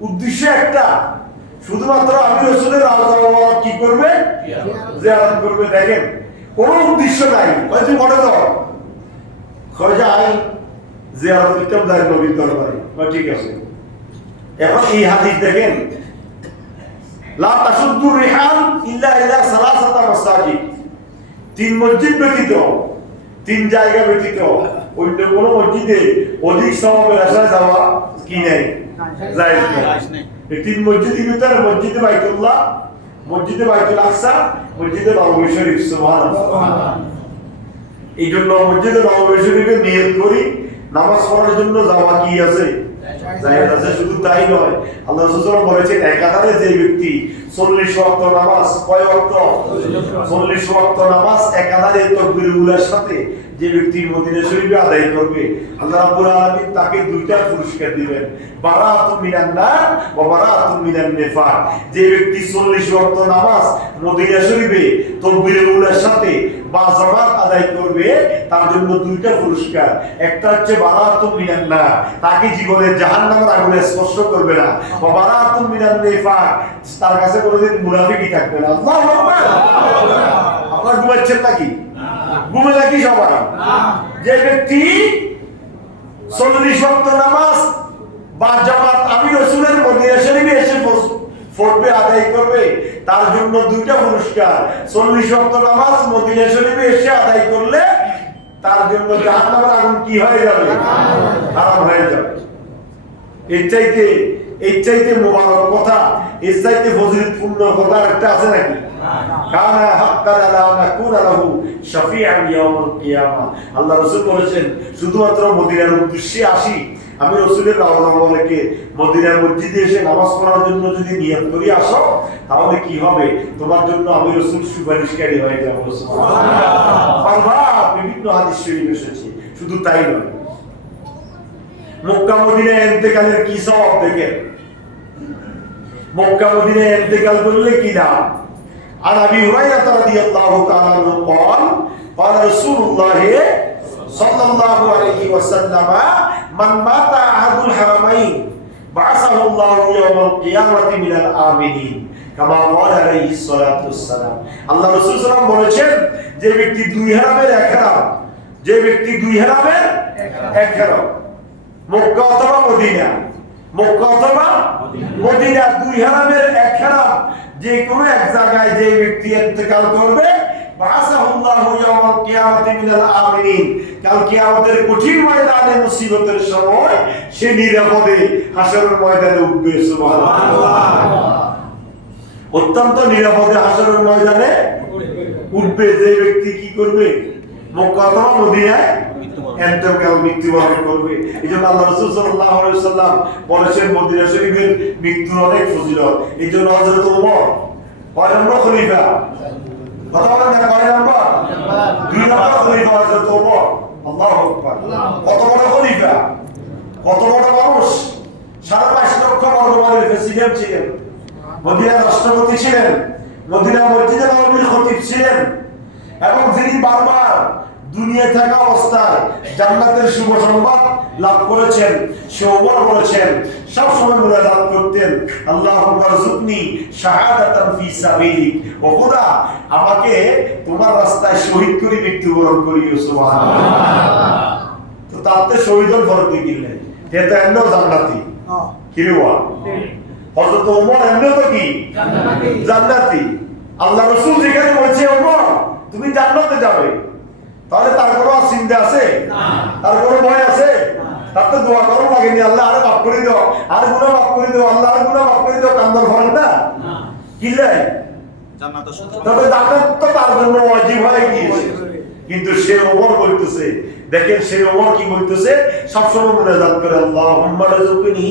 উদ্দেশ্য একটা, শুধুমাত্র আমি রাসূলের রওজা মুবারক কি করবে? জিয়ারত করবে। দেখেন, কোনো উদ্দেশ্য নাই। হয় তুই মনে কর হয় যাই জিয়ারত করতে যাই নবীর দরবারে, ঠিক আছে। এখন এই হাদিস দেখেন, লা তাশুদ্দু রিহাল ইল্লা ইলা সালাসাতা মাসাজিদ, তিন মসজিদ ব্যতীত, তিন জায়গা ব্যতীত অন্য কোন মসজিদে অধিক সওয়াবের আশায় যাওয়া কি নেই, জায়েজ নেই। এই তিন মসজিদের ভিতরে মসজিদে বাইতুল্লাহ, মসজিদে বাইতুল আকসা, মসজিদে নববী শরীফ। সুবহানাল্লাহ। এই জন্য মসজিদে নববী শরীফে নিয়ত করি নামাজ পড়ার জন্য যাওয়া কি আছে? জায়েজ আছে। শুধু তাই নয়, আল্লাহ রাসূল বলেছেন, একাধারে যে ব্যক্তি 40 ওয়াক্ত নামাজ, কয় ওয়াক্ত? 40 ওয়াক্ত নামাজ একাধারে তাকবীর উলার সাথে যে ব্যক্তি মদিনা শরীফে আদায় করবে, আল্লাহ রাব্বুল আলামিন তাকে দুইটা পুরস্কার দিবেন, বারাআতুম মিনান নার ওয়া বারাআতুম মিনান নিফাক। যে ব্যক্তি 40 ওয়াক্ত নামাজ মদিনা শরীফে তাকবীর উলার সাথে বা জামাত আদায় করবে, তার জন্য দুইটা পুরস্কার। একটা হচ্ছে বারাআতুম মিনান নার, তাকে জীবনে জাহান্নামের আগুনে স্পর্শ করবে না, ওয়া বারাআতুম মিনান নিফাক, তার কাছে কোনোদিন মুনাফিকই থাকবে না। আল্লাহু আকবার। আপনারা ঘুমাচ্ছেন নাকি? ঘুমে নাকি সবাই? যে ব্যক্তি 40 ওয়াক্ত নামাজ বা জামাত আমি রাসূলের মদিনা শরীফে এসে পড়বে, আদায় করবে, তার জন্য দুইটা পুরস্কার। 40 ওয়াক্ত নামাজ মদিনা শরীফে এসে আদায় করলে তার জন্য জাহান্নামের আগুন কি হয়ে যাবে? হারাম হয়ে যাবে। এর চাইতে মুবারক কথা, এর চাইতে ফজিলতপূর্ণ কথা একটা আছে নাকি? কানা হাক্কান আলা নাকুনা লাহু শাফিআন ইয়াউমাল কিয়ামা। আল্লাহ রাসূল বলেছেন, শুধুমাত্র মদিনার উদ্দেশ্যে আসি, আমি রাসূলের রওজা মুবারকে মদিনার মসজিদে এসে নামাজ পড়ার জন্য যদি নিয়ত করি আসো, তাহলে কি হবে? তোমার জন্য আমি রাসূল সুপারিশকারী হয়ে যাব। সুবহানাল্লাহ। বিভিন্ন হাদিস শরীফ এসেছে। শুধু তাই নয়, মক্কা মদিনায় ইন্তেকালের কি সওয়াব দেখেন। মক্কা মদিনায় ইন্তেকাল করলে কি নাম? আর আবি হুরায়রা রাদিয়াল্লাহু তাআলা আনহু قال قال رسول الله صلى الله عليه وسلم من مات أحد الحرمين بعثه الله يوم القيامة من الآمنين كما قال عليه الصلاة والسلام। আল্লাহ রাসূল সাল্লাল্লাহু আলাইহি ওয়াসাল্লাম বলেছেন, যে ব্যক্তি দুই হারামের এক হারাম, যে ব্যক্তি দুই হারামের এক হারাম, মক্কা অথবা মদিনা, মক্কা অথবা মদিনা, দুই হারামের এক হারাম যে কোনো এক জায়গায় যে ব্যক্তি ইন্তেকাল করবে, বাসাহুল্লাহু ইয়াওমাল কিয়ামাতি মিনাল আমিনিন, কাল কিয়ামতের কঠিন ময়দানে মুসিবতের সময় সে নিরাপদে হাশরের ময়দানে উঠবে। সুবহানাল্লাহ। অত্যন্ত নিরাপদে হাশরের ময়দানে উঠবে যে ব্যক্তি কি করবে? মক্কা অথবা মদিনায় ইন্তেকাল, মৃত্যুবরণ করবে। এইজন্য আল্লাহ রাসূল সাল্লাল্লাহু আলাইহি ওয়াসাল্লাম বলেছেন, মদিনা শরীফের মৃত্যুর অনেক ফজিলত। এইজন্য হযরত ওমর কয় নম্বর খলিফা? কথা বলেন না, কয় নম্বর? 2 নম্বর খলিফা হযরত ওমর। আল্লাহু আকবার। কত বড় খলিফা, কত বড় মানুষ! 5.5 লক্ষ বর্গ মাইলের প্রেসিডেন্ট ছিলেন, মদিনার রাষ্ট্রপতি ছিলেন, মদিনা মসজিদে নববীর খতিব ছিলেন এবং যিনি বারবার দুনিয়া থাকা অবস্থায় জান্নাতের শুভ সংবাদ লাভ করেছেন, সে ওমর বলেছেন, সব সময় মুনাজাত করতেন, আল্লাহুম্মা রযুকনি শাহাদাতান ফি সাবিলিক, ও খোদা আমাকে তোমার রাস্তায় শহীদ করে মৃত্যুবরণ করিও। সুবহানাল্লাহ। তো তাতে শহীদর ফরজ দিলেন, এটা এমন জান্নাতি কি রে ওয়া হযরত ওমর এমন তো কি জান্নাতি। আল্লাহ রাসূল যেখানে বলছে ওমর তুমি জান্নাতে যাবে, তাহলে তার কোনো চিন্তা আছে? তার কোনো ভয় আছে? তার তো দোয়া করার লাগেনি, আল্লাহ আরে মাফ করে দাও, আর গুনাহ মাফ করে দাও, আল্লাহ আর গুনাহ মাফ করে দাও, কান্দার ফরেন না কি লাই জান্নাত। তবে জান্নাত তো তার জন্য ওয়াজিব হয়ে গিয়েছে। কিন্তু সে ওমর বলতেছে, দেখেন সে ওমর কি বলতেছে, সব সময় মুনাজাত করে, আল্লাহুম্মা রযুকনি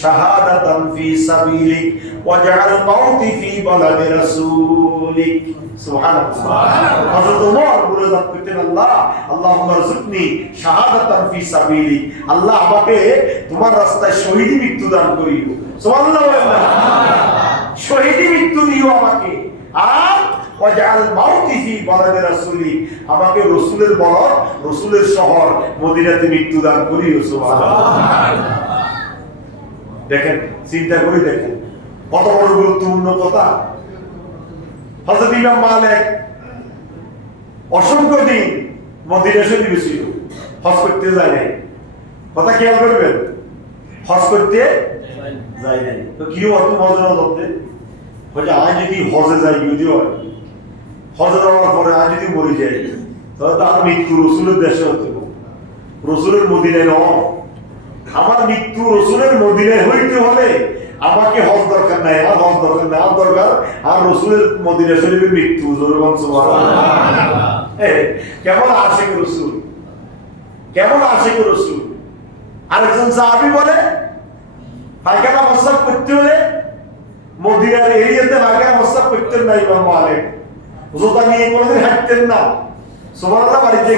শাহাদাতান ফি সাবিলিক ওয়াজআল মাউতি ফি বালাদি রাসূলিক। সুবহানাল্লাহ। হযরত ওমর মুনাজাত করতেন, আল্লাহুম্মা রযুকনি শাহাদাতান ফি সাবিলিক, আল্লাহ আমাকে তোমার রাস্তায় শহীদি মৃত্যু দান করিও। সুবহানাল্লাহ। শহীদি মৃত্যু দিও আমাকে, আর ওয়াজআল মাউতি ফি বালাদি রাসূলিক, আমাকে রাসূলের বলদ, রাসূলের শহর মদিনাতে মৃত্যু দান করিও। সুবহানাল্লাহ। দেখেন, চিন্তা করে দেখেন কত বড় গুরুত্বপূর্ণ কথা। হযরত ইমাম মালিক অসংখ্য দিন মদিনা শরীফে ছিল, হজ করতে যায় নাই। কথা খেয়াল করবেন, হজ করতে যায় নাই। তো কি অত মজা করতে বলে, আজ যদি হজে যাই, যদিও হজে যাওয়ার পরে আজ যদি মরে যাই, তাহলে তো আর মৃত্যু রসুলের দেশে হতে, রসুলের মদিনায় নয়। আমার মৃত্যু রসুলের মদিনায় হইতে হলে আমাকে হজ দরকার নাই, আমার হজ দরকার নাই, আমার দরকার আর রসুলের মদিনা শরীফের মৃত্যু। কেমন আশিক রসুল, কেমন আশিক রসুল। আরেকজন সাহাবী বলে, পায়খানা প্রস্রাব করতে হলে মদিনার এরিয়াতে পায়খানা প্রস্রাব করতেন না ইমাম মালিক, জুতা নিয়ে কোনোদিন হাঁটতেন না। সুবহানাল্লাহ। বাড়িতে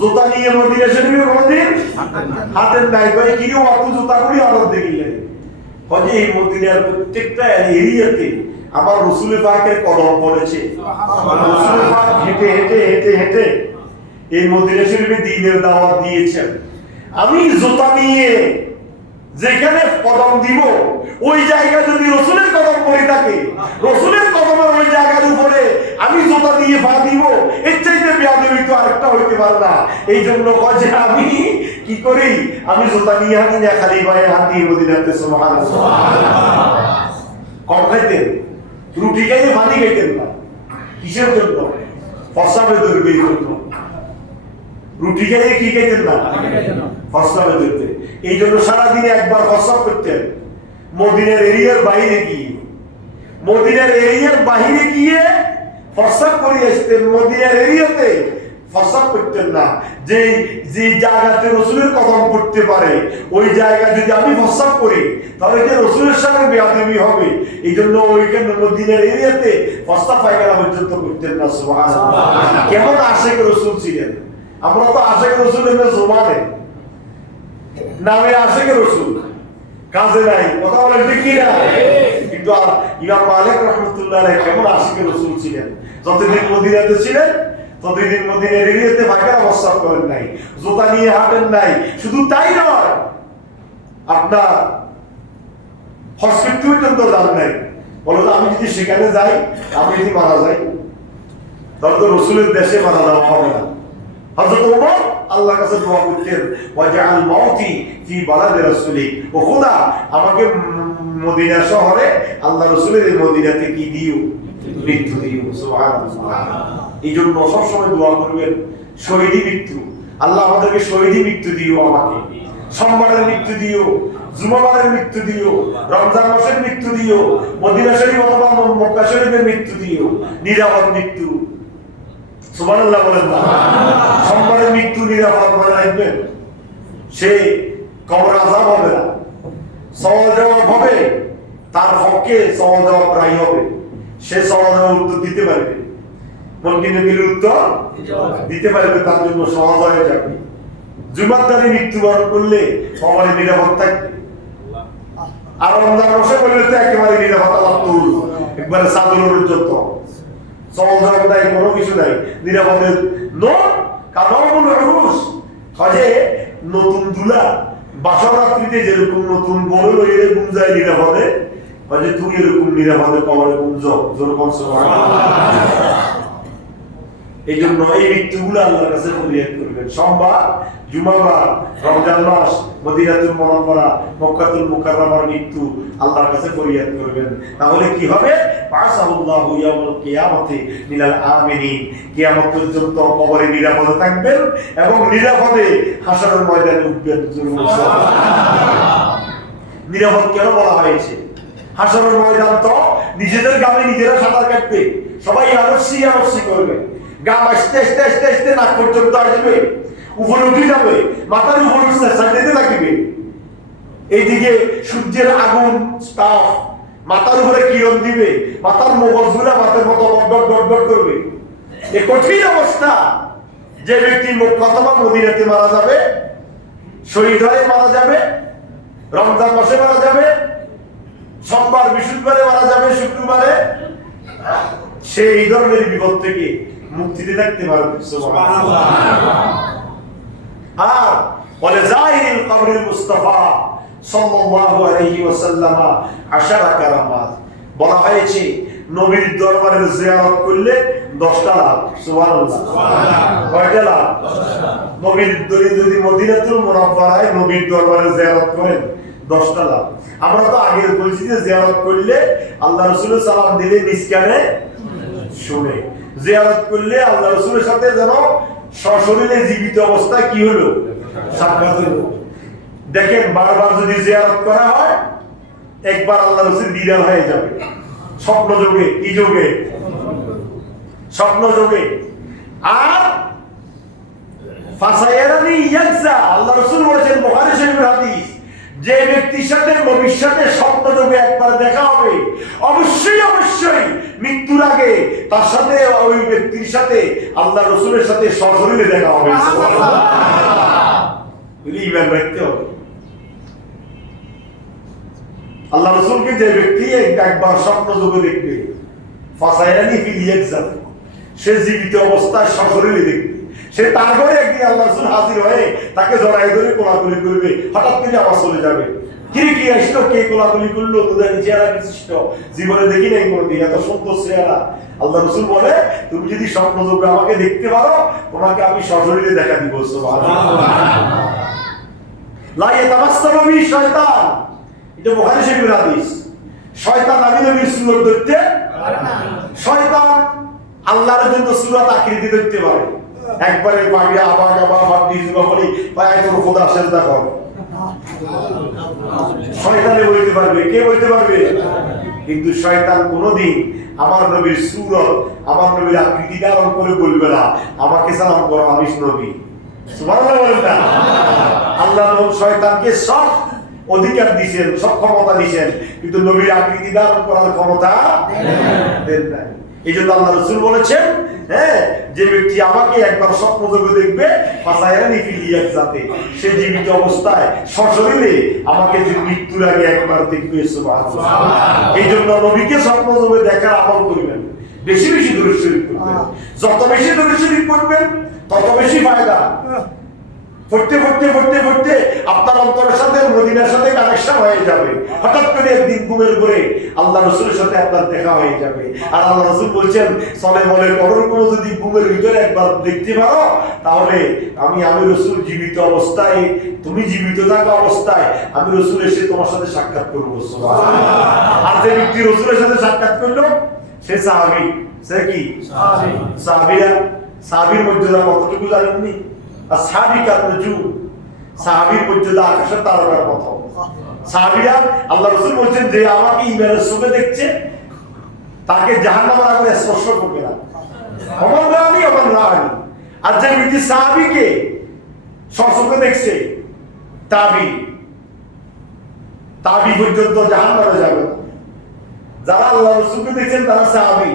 জুতা নিয়ে মদিনা শরীফে কোনোদিন হাঁটেন নাই। কই কি অত জুতা করি আদর দেখিলেন, কই এই মদিনার প্রত্যেকটা এরিয়াতে আমার রাসূল পাকের কদম পড়েছে। রাসূল পাক হেঁটে হেঁটে হেঁটে হেঁটে এই মদিনা শরীফে দ্বীনের দাওয়াত দিয়েছেন। আমি জুতা নিয়ে যেখানে কদম দিব, ওই জায়গা যদি রাসূলের কদম পড়ে থাকে, রাসূলের কদমের ওই জায়গার উপরে আমি জুতা দিয়ে পা দিব, এর চাইতে বেয়াদবি তো আরেকটা হইতে পারে না। এই জন্য কয় যে আমি কি করি, আমি জুতা নিয়ে হাঁটি না, খালি পায়ে হাঁটি মদিনাতে। সুবহানাল্লাহ। কম খাইতেন, রুটি খাইতে পানি খাইতেন না। কিসের জন্য? প্রস্রাবের দৈর্ঘ্যের জন্য। রুটি খাইতে কি খাইতেন না? প্রস্রাবের দৈর্ঘ্যে। এই জন্য সারাদিনে একবার প্রস্রাব করতেন মদিনার এরিয়ার বাইরে গিয়ে, মদিনার এরিয়ার বাইরে গিয়ে প্রস্রাব করে আসতেন। মদিনার এরিয়াতে প্রস্রাব করতেন না। যে যে জায়গাতে রাসূলের কদম পড়তে পারে, ওই জায়গা যদি আমি প্রস্রাব করি তাহলে যে রাসূলের সাথে বেয়াদবি হবে। এই জন্য ওইখানে মদিনার এরিয়াতে প্রস্রাব পায়খানা পর্যন্ত করতেন না। সুবহানাল্লাহ। কেমন আশিক রাসূল ছিলেন। আমরা তো আশিক রাসূলের জমানে নামে আশিক রাসূল, কাজে নাই। কথা বলেন ঠিক কি না? কিন্তু ইমাম মালিক রাহমাতুল্লাহ আলাইহি কেমন আশিক রাসূল ছিলেন। যতদিন মদিনাতে ছিলেন ততদিন মদিনার এরিয়াতে পায়খানা প্রস্রাব করেন নাই, জুতা নিয়ে হাঁটেন নাই। শুধু তাই নয়, আপনার হসপিটাল পর্যন্ত যান নাই। বলো আমি যদি সেখানে যাই, আমি যদি মারা যাই, তাহলে তো রাসূলের দেশে মারা যাওয়া হবে না। হযরত ওমর আল্লাহর কাছে দোয়া করতেন, ওয়াজআল মাউতি ফি বালাদি রাসূলিক, ও খোদা আমাকে মদিনা শহরে আল্লাহ রাসূলের এই মদিনাতে কি দিও, মৃত্যু দিও। সুবহানাল্লাহ। এই জন্য সবসময় দোয়া করবেন শহীদি মৃত্যু। আল্লাহ আমাদেরকে শহীদি মৃত্যু দিও, আমাকে সোমবারের মৃত্যু দিও, জুমাবারের মৃত্যু দিও, রমজান মাসের মৃত্যু দিও, মদিনা শরীফ অথবা মক্কা শরীফের মৃত্যু দিও, নিরাপদ মৃত্যু। সুবহানাল্লাহ বলেন না? সোমবারের মৃত্যু নিরাপদ মনে রাখবেন, সে কবর আযাব হবে না, সওয়াল জবাব হবে, তার পক্ষে সওয়াল জবাব প্রায় হবে, সে সওয়াল জবাব উত্তর দিতে পারবে, মুনকির নকির উত্তর দিতে পারবে, তার জন্য সহজ হয়ে যাবে। জুমাদারি মৃত্যুবরণ করলে কবরে নিরাপদ থাকবে। আর রমজান মাসে করলে তো একেবারে নিরাপত্তা লাভ করল। একবারে চাদরের যত চল নাই, কোনো কিছু নাই, নিরাপদে কাজে নতুন দুলা বাসরাত্রিতে যেরকম নতুন বড় লইলে ঘুম যায় নিরাপদে, কাজে তুই এরকম নিরাপদে কবরে গুঞ্জ যেরকম। এই জন্য এই মৃত্যুগুলো আল্লাহর কাছে ফরিয়াদ করবেন। সোমবার, জুমাবার, রমজান মাস, মদিনাতুল মুনাওয়ারা, মক্কাতুল মুকাররমার মৃত্যু আল্লাহর কাছে ফরিয়াদ করবেন। তাহলে কি হবে? পাসাল্লাহু ইয়াউমুল কিয়ামতি মিনাল আমিনিন। কিয়ামত পর্যন্ত কবরে নিরাপদে থাকবেন এবং নিরাপদে হাসরের ময়দানে উঠবেন। নিরাপদ কেন বলা হয়েছে? হাসরের ময়দান তো নিজেদের গ্রামে নিজেরা সাঁতার কাটবে, সবাই আরসি করবে, গাম আস্তে আস্তে আস্তে আস্তে নাক পর্যন্ত আসবে, উপরে উঠে যাবে, মাথার উপর দিতে থাকবে। এইদিকে সূর্যের আগুন তাপ মাথার উপরে কিরণ দিবে, মাথার মগজগুলা মাথার মতো ডট করবে। এ কঠিন অবস্থা। যে ব্যক্তি অথবা মদিনাতে মারা যাবে, শহীদ হয়ে মারা যাবে, রমজান মাসে মারা যাবে, সোমবার বৃহস্পতিবারে মারা যাবে, শুক্রবারে, সে এই ধরনের বিপদ থেকে মুক্তিতে থাকতে পারবে। আর বলে যাইল কবরুল মুস্তাফা সাল্লাল্লাহু আলাইহি ওয়াসাল্লাম আশারা কারামাত। বলা হয়েছে নবীর দরবারের জিয়ারত করলে 10টা লাভ। সুবহানাল্লাহ। কয়টা লাভ? নবীর যদি মদিনাতুল মুনাওয়ারায় নবীর দরবারে জিয়ারত করেন 10টা লাভ। আমরা তো আগে বলছি যে জিয়ারত করলে আল্লাহ রাসূলের সালাম দিলে মিসকানে শুনে, জিয়ারত করলে আল্লাহ রাসূলের সাথে যেন সশরীরে জীবিত অবস্থায় কি হলো? সাক্ষাৎ হলো। দেখেন বারবার যদি জিয়ারত করা হয়, একবার আল্লাহ রাসূল দিদার হয়ে যাবে। স্বপ্ন যোগে, কি যোগে? স্বপ্ন যোগে। আর ফাসায়ারানি ইয়াজা, আল্লাহ রাসূল বলেছেন বুখারী শরীফের হাদিস, যে ব্যক্তির সাথে নবীর সাথে স্বপ্ন যোগে একবার দেখা হবে, অবশ্যই মৃত্যুর আগে তার সাথে ওই ব্যক্তির সাথে আল্লাহ রাসূলের সাথে সশরীরে দেখা হবে। সুবহানাল্লাহ। ঈমান রাখতে হবে। আল্লাহ রাসূলকে যে ব্যক্তি একবার স্বপ্ন যোগে দেখবে, ফাসায়ারানি ফিল ইয়াজা, সে জীবিত অবস্থায় সশরীরে দেখবে। সে তার ঘরে একদিন আল্লাহ রাসূল হাজির হয়ে তাকে জড়াই ধরে কোলাকুলি করবে, হঠাৎ করে আবার চলে যাবে। কি আসলো, কে কোলাকুলি করলো, দুধারি চেহারা বিশিষ্ট, জীবনে দেখি নাই কোনোদিন এত সুন্দর চেহারা। আল্লাহ রাসূল বলে তুমি যদি স্বপ্ন যোগে আমাকে দেখতে পারো, তোমাকে আমি সশরীরে দেখা দিব। সুবহানাল্লাহ। লা ইয়াতামাসসালু বি শাইতান, এটা বুখারী শরীফের হাদিস। শয়তান নবীর সুন্নাত ধরতে পারে না। শয়তান আল্লাহর জন্য সূরাত আকৃতি ধরতে পারে, একবারে পাগড়ি আবা গাবা ফাটি জুবা বলি পায় তোর খোদা সেজদা কর। শয়তানে বলতে পারবে, কে বলতে পারবে? কিন্তু শয়তান কোনোদিন আমার নবীর সূরত, আমার নবীর আকৃতি ধারণ করে বলবে না আমাকে সালাম করো, আমি নবী। সুবহানাল্লাহ বলেন না? আল্লাহ শয়তানকে সব অধিকার দিয়েছেন, সব ক্ষমতা দিয়েছেন, কিন্তু নবীর আকৃতি ধারণ করার ক্ষমতা দেন নাই। এই জন্য আল্লাহ রাসূল বলেছেন, হ্যাঁ, যে ব্যক্তি আমাকে একবার স্বপ্ন যোগে দেখবে, ফাসায়ারানি ফিল ইয়াজাতে, সে জীবিত অবস্থায় সশরীরে আমাকে যে মৃত্যুর আগে একবার দেখবে। সুবহানাল্লাহ। এই জন্য নবীকে স্বপ্ন যোগে দেখার আমল করবেন, বেশি বেশি দরুদ শরীফ পড়বেন। যত বেশি দরুদ শরীফ পড়বেন তত বেশি ফায়দা। পড়তে আপনার অন্তরের সাথে মদিনার সাথে কানেকশন হয়ে যাবে। হঠাৎ করে একদিন ঘুমের ঘরে আল্লাহ রাসূলের সাথে আপনার দেখা হয়ে যাবে। আর আল্লাহ রাসূল বলছেন, চলে বলে করোর কোনো যদি ঘুমের ভিতরে একবার দেখতে পারো, তাহলে আমি রাসূল জীবিত অবস্থায়, তুমি জীবিত থাকা অবস্থায় আমি রাসূল এসে তোমার সাথে সাক্ষাৎ করবো। সুবহানাল্লাহ। আর যে ব্যক্তি রাসূলের সাথে সাক্ষাৎ করলো সে সাহাবী। সে কি সাহাবীরা? সাহাবীর মর্যাদা কতটুকু জানেননি? আর সাহাবিকার নজুম, সাহাবীর মর্যাদা আকাশের তারকার মতো। সাহাবীরা আল্লাহ রাসূল বলেন যে আমাকে ঈমানের চোখে দেখছে তাকে জাহান্নামের আগুন স্পর্শ করবে না। ওমর রানি। আর যে ব্যক্তি সাহাবীকে সচক্ষে দেখছে, তাবি পর্যন্ত জাহান্নামে যাবে না। যারা আল্লাহ রাসূলকে দেখছেন তারা সাহাবী,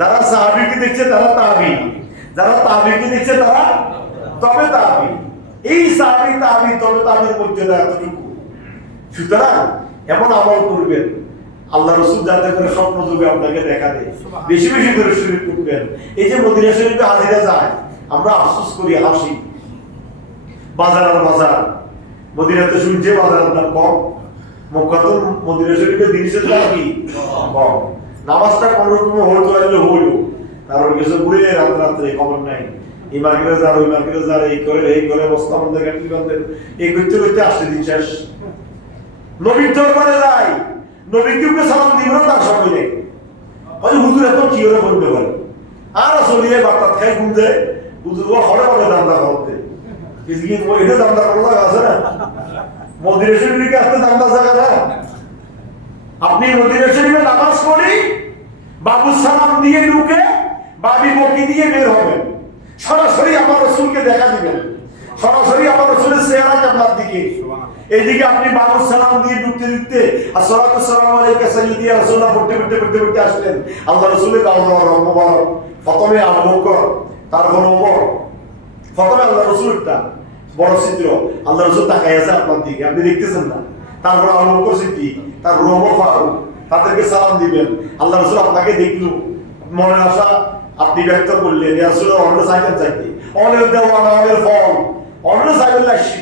যারা সাহাবীকে দেখছে তারা তাবি, যারা তাবিকে দেখছে তারা তবে তাবি। এই সাহাবী তাবি তবে তাবির মর্যাদা এতটুকু। সুতরাং এমন আমল করবেন আল্লাহ রাসূল যাতে করে স্বপ্ন যুগে আপনাকে দেখা দেয়, বেশি বেশি করে শরীর করবেন। এই যে মদিনা শরীফে হাজিরা যায়, আমরা আফসোস করি, হাসি। বাজার আর বাজার, মদিনাতে শুনছে বাজারের দাম কম, মক্কা তো মদিনা শরীফে জিনিসের দাম কি কম। নামাজটা কোন রকমে হইতো আসলে হইল, কারণ কিছু ঘুরে রাত্রে খবর নাই, এই মার্কেটে যার ওই মার্কেটে যার এই করে বস্তা বন্ধে কাটি বন্ধে এই করতে করতে আসতে দিন শেষ। নবীর দরবারে যায়, নবীকে সালাম দিব না, তার সময় নেই। হয়তো হুজুর এত কি করে বলতে পারে, আর আসলে বার্তা খাই ঘুমতে হুজুর হরে হরে দান্দা করতে এটা দান্দা করা আছে না। মদিনা শরীফে আসতে দান্দা জায়গা না। আপনি মদিনা শরীফে নামাজ পড়ি, বাবু সালাম দিয়ে ঢুকে বাবি বকি দিয়ে বের হবেন, সরাসরি আমার রাসূলকে দেখা দিবেন, সরাসরি আমার রাসূলের চেহারা কিবলার দিকে। এইদিকে আপনি বাবু সালাম দিয়ে ঢুকতে ঢুকতে আসসালাতু আসসালামু আলাইকা সাইয়্যিদি ইয়া রাসূলুল্লাহ পড়তে আসলেন। আল্লাহ রাসূলের রওনা মোবারক, প্রথমে আবু বকর, তারপর ওমর, প্রথমে আল্লাহ রাসূলটা বড় চিত্র, আল্লাহ রাসূল তাকায় আছে আপনার দিকে, আপনি দেখতেছেন না। তারপর আবু বকর সিদ্দিক, তারপর ওমর ফারুক, তাদেরকে সালাম দিবেন। আল্লাহ রাসূল আপনাকে দেখলো, মনের আশা আপনি ব্যক্ত করলেন, ইয়া রাসূলুল্লাহ অন্য সাইকেল চাইতে, অনেক দেওয়া অনেক ফল, অন্য সাইকেল লাগছে।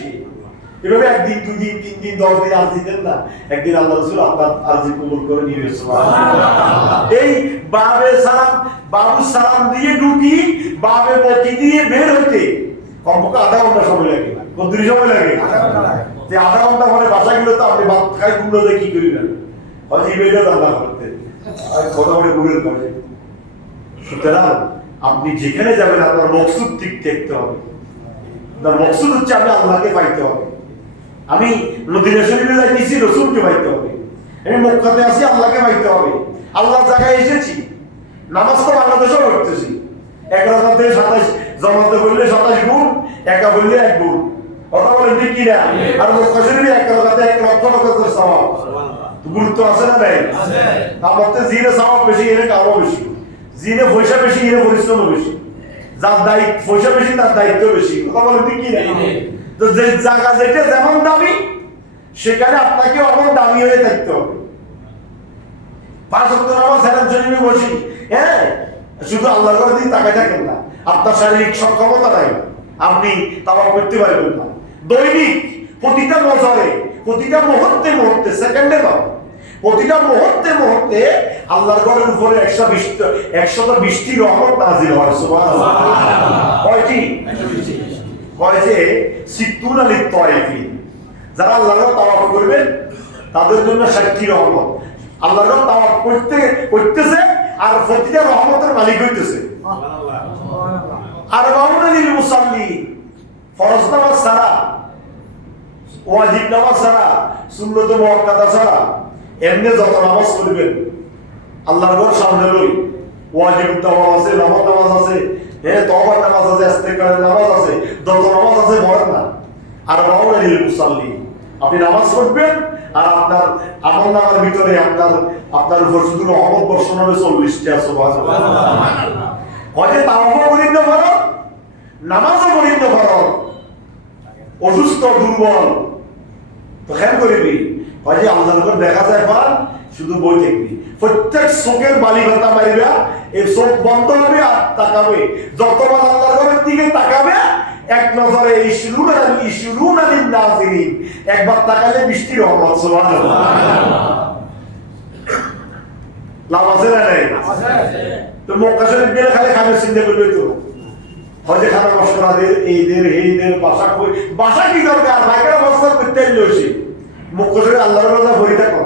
এভাবে একদিন, দুদিন, 3 দিন, 10 দিন আরজি দেন না, একদিন আল্লাহ রাসূল আপনার আরজি কবুল করে নিবে। সুবহানাল্লাহ। এই বাবু সালাম দিয়ে ঢুকি, বাবে বকি দিয়ে বের হইতে কমপক্ষে আধা ঘন্টা সময় লাগে, কতদিন সময় লাগে? যে আধা ঘন্টা মানে বাসা গেলে তো আপনি ভাত খাই গুলো কি করিবেন, হয়তো ইবেটা দান্দা করতে আর কথা বলে গুলের করে। সুতরাং আপনি যেখানে যাবেন আপনার মকসুদ ঠিক দেখতে হবে। আপনার মকসুদ হচ্ছে আমি আল্লাহকে পাইতে হবে। আমি মদিনা শরীফে যাইতেছি, রাসূলকে পাইতে হবে। আমি মক্কাতে আছি, আল্লাহকে পাইতে হবে। আল্লাহর জায়গায় এসেছি, নামাজ তো বাংলাদেশেও পড়তেছি, এক রাকাতে 27 জামাতে বললে 27 গুণ, একা বললে 1 গুণ। কথা বলেন ঠিক কি না? আর মক্কা শরীফে এক রাকাতে 1 লক্ষ রাকাতের সওয়াব। গুরুত্ব আছে না নাই? আছে। আমাদের জিনে সওয়াব বেশি, এর কামও বেশি। জিনে পয়সা বেশি, এর পরিশ্রম বেশি। যার দায়িত্ব পয়সা বেশি, তার দায়িত্ব বেশি। কথা বলেন ঠিক কি না? তো যে জায়গা যেটা যেমন দামি, সেখানে আপনাকে অমন দামি হয়ে থাকতে হবে। 5 ওয়াক্ত নামাজ সালাম শরীফে বসি, হ্যাঁ, শুধু আল্লাহর ঘরের দিকে তাকায় থাকেন না, আপনার শারীরিক সক্ষমতা নাই, আপনি তাওয়াফ করতে পারবেন না। দৈনিক প্রতিটা বছরে, প্রতিটা মুহূর্তে সেকেন্ডে নয়, প্রতিটা মুহূর্তে আল্লাহর ঘরের উপরে 120টি রহমত নাযিল হয়। সুবহানাল্লাহ। কয়টি? 120। কয় যে সিত্তুনা লিত-তায়িফিন, যারা আল্লাহর ঘর তাওয়াফ করবেন তাদের জন্য 60টি রহমত। আল্লাহর ঘর তাওয়াফ করতেছে আর প্রতিটা রহমতের মালিক হইতেছে। সুবহানাল্লাহ। আর বাউনা লিল মুসাল্লি, ফরজ নামাজ ছাড়া, ওয়াজিব নামাজ ছাড়া, সুন্নত মুআক্কাদা ছাড়া এমনি যত নামাজ পড়বেন আল্লাহর ঘর সামনে লই, ওয়াজিব নামাজ আছে, নফল নামাজ আছে, তওবার নামাজ আছে, ইস্তেগফারের নামাজ আছে, যত নামাজ আছে পড়েন না। আর বাউনা লিল মুসাল্লি, আপনি নামাজ পড়বেন আর আপনার আমল নামার ভিতরে আপনার উপর শুধু রহমত বর্ষণ হবে 40টা। সুবহানাল্লাহ। হয়তো তাওয়াফও করিন না পারো, নামাজও করিন না পারো, অসুস্থ দুর্বল, তো খেয়াল করবি হয় যে আল্লাহর ঘর দেখা যায় পার, শুধু বই দেখবি, প্রত্যেক চোখের বালি ভাতা মারিবা, এই চোখ বন্ধ হবে আর তাকাবে, যতবার আল্লাহর ঘরের দিকে তাকাবে এক নজরে ইশরুনা লিন নাযিরিন, একবার তাকালে বৃষ্টির রহমত। সুবহানাল্লাহ। লাভ আছে না নাই? আছে। তো মক্কা শরীফ গেলে খালি খাবে চিন্তা করবে, তো হয়তো খানা মশলা এইদের বাসা কি দরকার, বাইকের অবস্থা করতে লইছি মক্কা শরীফ আল্লাহর রাজা ভরি থাকো,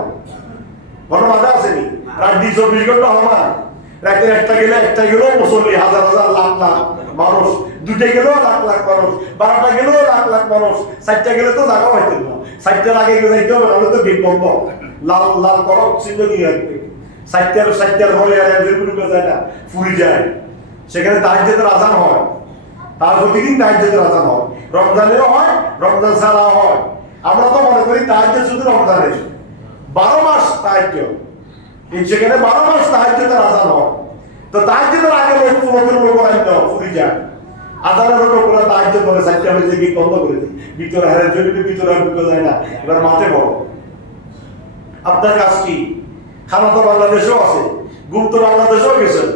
কোনো বাধা আসেনি। রাত 24 ঘন্টা হওয়া, রাতের একটা গেলেও মুসল্লি, হাজার লাখ মানুষ, 2টা গেলেও লাখ মানুষ, 12টা গেলেও লাখ মানুষ, 4টা গেলে তো জায়গা পাইতেন না, 4টার আগে যাইতে হবে, নাহলে তো গেট বন্ধ, লাল করক চিহ্ন দিয়ে রাখবে। 4টার পরে আর ঢুকে যায় না, ফুরি যায়, সেখানে তাহাজ্জুদের আযান হয়, তার প্রতিদিন তাহাজ্জুদের আযান হয়, রমজানেও হয়, রমজান ছাড়াও হয়। আমরা তো মনে করি তাহাজ্জুদ শুধু রমজানে, 12 মাস তাহাজ্জুদ, সেখানে 12 মাস তাহাজ্জুদের আযান হয়। তো তাহাজ্জুদের আগে লোক আইতো ফুরি যায়, আযানের লোকরা তাহাজ্জুদ করে 4টা বাজে গিয়ে বন্ধ করে দিই, ভিতরে হারের জন্য ভিতরে ঢুকে যায় না, এবার মাঠে বড়। আপনার কাজ কি? খানা তো বাংলাদেশেও আছে, ঘুম তো বাংলাদেশেও গেছেন।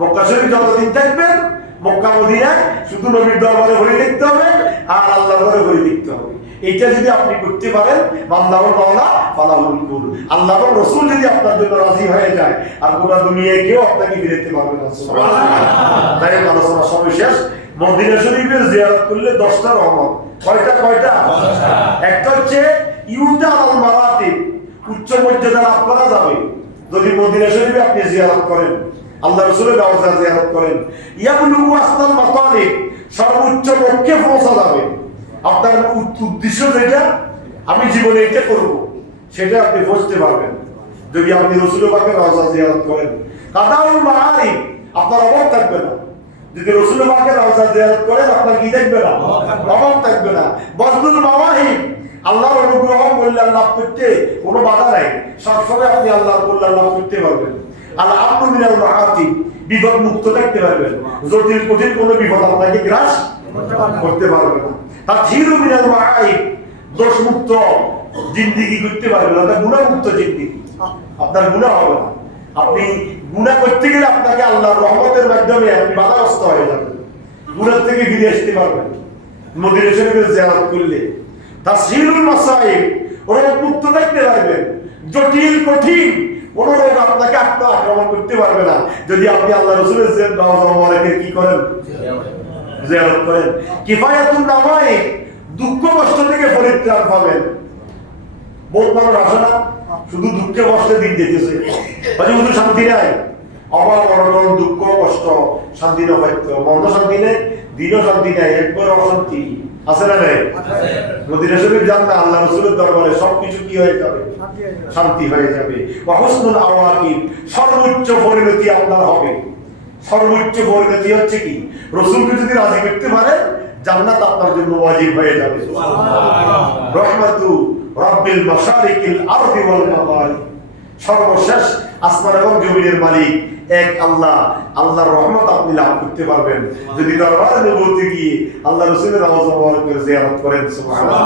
মক্কা শরীফ যতদিন থাকবেন মক্কা মদিনায় শুধু নবীর দরবারে ঘুরে দেখতে হবে আর আল্লাহর ঘরে ঘুরে দেখতে হবে। এটা যদি আপনি করতে পারেন বান্দাহুল মাওলা ফালাহুল কুল, আল্লাহ এবং রাসূল যদি আপনার জন্য রাজি হয়ে যায় আর গোটা দুনিয়ায় কেউ আপনাকে ফিরাতে পারবে না। সুবহানাল্লাহ। তাই আলোচনা সবই শেষ। মদিনা শরীফের জিয়ারত করলে 10টা রহমত। কয়টা? 10টা। একটা হচ্ছে ইউতা আল মারাতিব, উচ্চ মর্যাদা লাভ করা যাবে যদি মদিনা শরীফে আপনি জিয়ারত করেন, আল্লাহ রাসূলের রওজা জিয়ারত করেন। ইয়াবলুগু আসনাল মাতালিব, সর্বোচ্চ লক্ষ্যে পৌঁছা যাবে। আপনার উদ্দেশ্য যেটা আমি জীবনে এটা করব সেটা আপনি বুঝতে পারবেন যদি আপনি রাসূল পাকের রওজা জিয়ারত করেন। কাদাউল মাআরিফ, আপনার অভাব থাকবে না যদি রাসূল পাকের রওজা জিয়ারত করেন, আপনার কি থাকবে না? অভাব থাকবে না। বজলুল মাওয়াহিব, আল্লাহর অনুগ্রহ কল্যাণ লাভ করতে কোনো বাধা নাই, সবসময় আপনি আল্লাহর কল্যাণ লাভ করতে পারবেন। আল আমরু মিনাল মাআতিব, বিপদ মুক্ত থাকতে পারবেন, জটিল কঠিন কোনো বিপদ আপনাকে গ্রাস করতে পারবে না। তাতহিরু মিনাল মাআইব, দোষ মুক্ত জিন্দেগি করতে পারবেন, অর্থাৎ গুনাহ মুক্ত জিন্দেগি, আপনার গুনাহ হবে না। আপনি গুনাহ করতে গেলে আপনাকে আল্লাহর রহমতের মাধ্যমে আপনি বাধাগ্রস্ত হয়ে যাবেন, গুনাহ থেকে ফিরে আসতে পারবেন মদিনা শরীফের জিয়ারত করলে। তাসহিলুল মাসাইব, রোগ মুক্ত থাকতে পারবেন, জটিল কঠিন কোনো রোগ আপনাকে আক্রমণ করতে পারবে না যদি আপনি আল্লাহ রাসূলের রওজা মোবারকের কি করেন? জিয়ারত করেন। কিফায়াতুন নামাইব, দুঃখ কষ্ট থেকে পরিত্রাণ পাবেন। বহুত মানুষ আসে না, শুধু দুঃখে কষ্টে দিন যেতেছে, শুধু শান্তি নাই, অভাব অনটন দুঃখ কষ্ট, শান্তি না পাইতো, মন শান্তি নেই, দিনও শান্তি নাই, একবার অশান্তি আছে না নাই? মদিনা শরীফ যান না, আল্লাহ রাসূলের দরবারে সবকিছু কি হয়ে যাবে? শান্তি হয়ে যাবে। ওয়া হুসনুল আওয়াকিব, সর্বোচ্চ পরিণতি আপনার হবে। সর্বোচ্চ পরিণতি হচ্ছে কি? রাসূলকে যদি রাজি করতে পারে জান্নাত আপনার জন্য ওয়াজিব হয়ে যাবে। সুবহানাল্লাহ। রাহমাতু রাব্বিল মাশারিকিল আরদি ওয়াল মাগারিব, সর্বশেষ আসমান এবং জমিনের মালিক এক আল্লাহ, আল্লাহর রহমত আপনি লাভ করতে পারবেন যদি দরবারে নবুয়তে গিয়ে আল্লাহ রাসূলের রওজা মোবারকের জিয়ারত করেন। সুবহানাল্লাহ।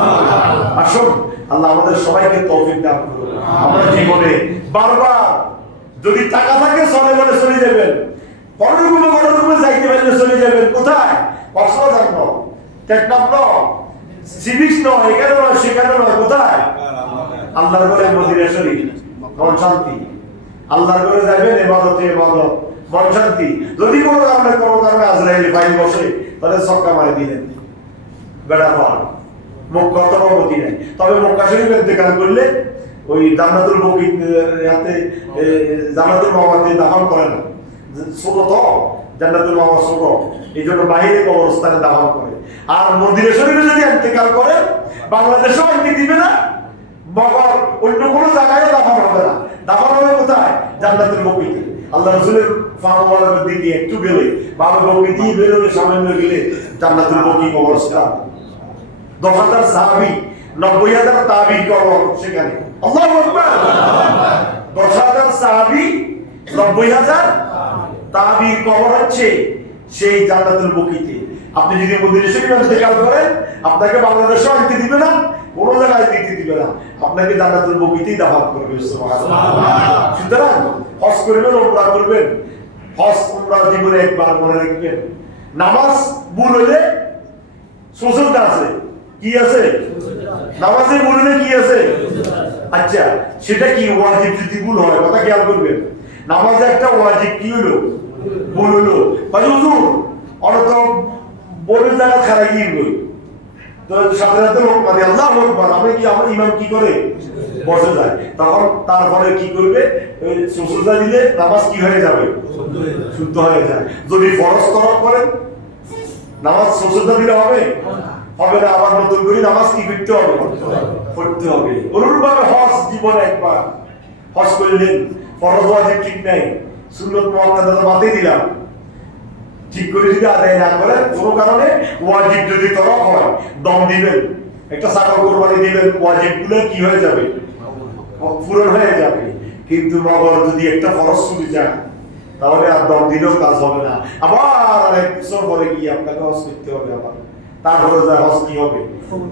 আসুন আল্লাহ আমাদের সবাইকে তৌফিক দান করুন। আমরা জীবনে বারবার যদি টাকা থাকে চলে বলে চলে যাবেন, পররূপে যাইতে পারলে চলে যাবেন কোথায়? কক্সবাজার নয়, টেকনাফ নয়, সিভিক্স নয়, এখানে নয়, সেখানে নয়, কোথায়? আল্লাহর ঘরে মদিনা শরীফ, মন শান্তি। আল্লাহর ঘরে যাবেন, ইবাদতে ইবাদত, মন শান্তি। যদি কোনো কারণে আজরাইল ফাইল বসে তাহলে ছক্কা মারি দিলেন, বেড়া পান মক্কা অথবা মদিনায়। তবে মক্কা শরীফে ইন্তেকাল করলে ওই জান্নাতুল বকির হাতে জান্নাতুল মাওয়াতে দাফন করে না, ছোট তো জান্নাতুল মাওয়া ছোট, এই জন্য বাইরে কবরস্থানে দাফন করে। আর মদিনা শরীফে যদি ইন্তেকাল করে বাংলাদেশেও আনতে দিবে না, মগর অন্য কোনো জায়গায় দাফন হবে না, দাফন হবে কোথায়? জান্নাতুল বকিতে। আল্লাহ রাসূলের ফাওয়ারের দিকে একটু গেলে বাবা বকি দিয়ে বেরোলে সামান্য গেলে জান্নাতুল বকি কবরস্থান। 10,000 সাহাবী, 90,000 তাবী কবর সেখানে। আল্লাহু আকবার। 10,000 সাহাবী, 90,000 তাবীর কবর হচ্ছে সেই জান্নাতুল বকিতে। আপনি যদি মদিনা শরীফে ইন্তেকাল করেন আপনাকে বাংলাদেশে আনতে দিবে না, কোন জায়গায় দিতে দিবে না, আপনাকে জান্নাতুল বকিতেই দাফন করবে। সুবহানাল্লাহ। সুতরাং হজ করবেন, উমরা করবেন, হজ উমরা জীবনে একবার মনে রাখবেন। নামাজ ভুল হলে সুজুদ আছে, কি আছে? নামাজে ভুল হলে কি আছে? আচ্ছা, সেটা কি? ওয়াজিব যদি ভুল হয়, কথা খেয়াল করবেন। নামাজে একটা ওয়াজিব কি হলো? ভুল হলো। ভাই হুজুর অনত বলের জায়গা খারাপ গিয়ে গই তো সাথে সাথে লোক মানে আল্লাহু আকবার, আমি কি আমার ইমাম কি করে? বসে যায়। তখন তারপরে কি করবে? ওই সুজুদা দিলে নামাজ কি হয়ে যাবে? শুদ্ধ হয়ে যায়। যদি ফরজ তরক করেন নামাজ সুজুদা দিলে হবে? হবে না। আবার নতুন করে নামাজ কি করতে হবে? পড়তে হবে। অনুরূপভাবে হজ জীবনে একবার হজ করলেন, ফরজ ওয়াজিব ঠিক নাই, সুন্নাত মুআক্কাদা বাতিল দিলাম, ঠিক করে যদি আদায় না করেন কোনো কারণে ওয়াজিব যদি তরক হয় দম দিবেন, একটা ছাগল কোরবানি দিবেন, ওয়াজিবগুলো কি হয়ে যাবে? পূরণ হয়ে যাবে। কিন্তু মগর যদি একটা ফরজ ছুটে যায় তাহলে আর দম দিলেও কাজ হবে না। আবার আর এক বছর পরে গিয়ে আপনাকে হজ করতে হবে, আবার তারপরে যা হজ কি হবে?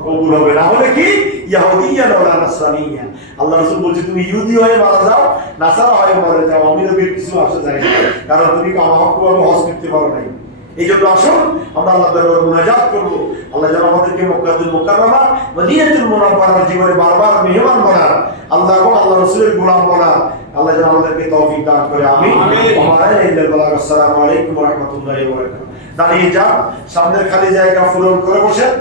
কবুল হবে। না হলে কি ইয়াহুদিয়ান ওয়া নাসরানিয়ান। আল্লাহ রাসূল বলছে তুমি ইহুদি হয়ে মারা যাও, নাসারা হয়ে মরে যাও, আমি নবীর কিছু আসে যায় না, কারণ তুমি কামাহকভাবে হজ করতে পারো নাই। এই জন্য আসুন আমরা আল্লাহ দরবারে মুনাজাত করবো, আল্লাহ যেন আমাদেরকে মক্কাতুল মুকাররমা মদিনাতুল মুনাওয়ারার জীবনে বারবার মেহমান বানান, আল্লাহ এবং আল্লাহ রাসূলের গোলাম বানান। আল্লাহ যেন আমাদেরকে তৌফিক দান করে, আমিন। আসসালামু আলাইকুম ওয়া রাহমাতুল্লাহি ওয়া বারাকাতুহু। দাঁড়িয়ে যান, সামনের খালি জায়গা পূরণ করে বসেন।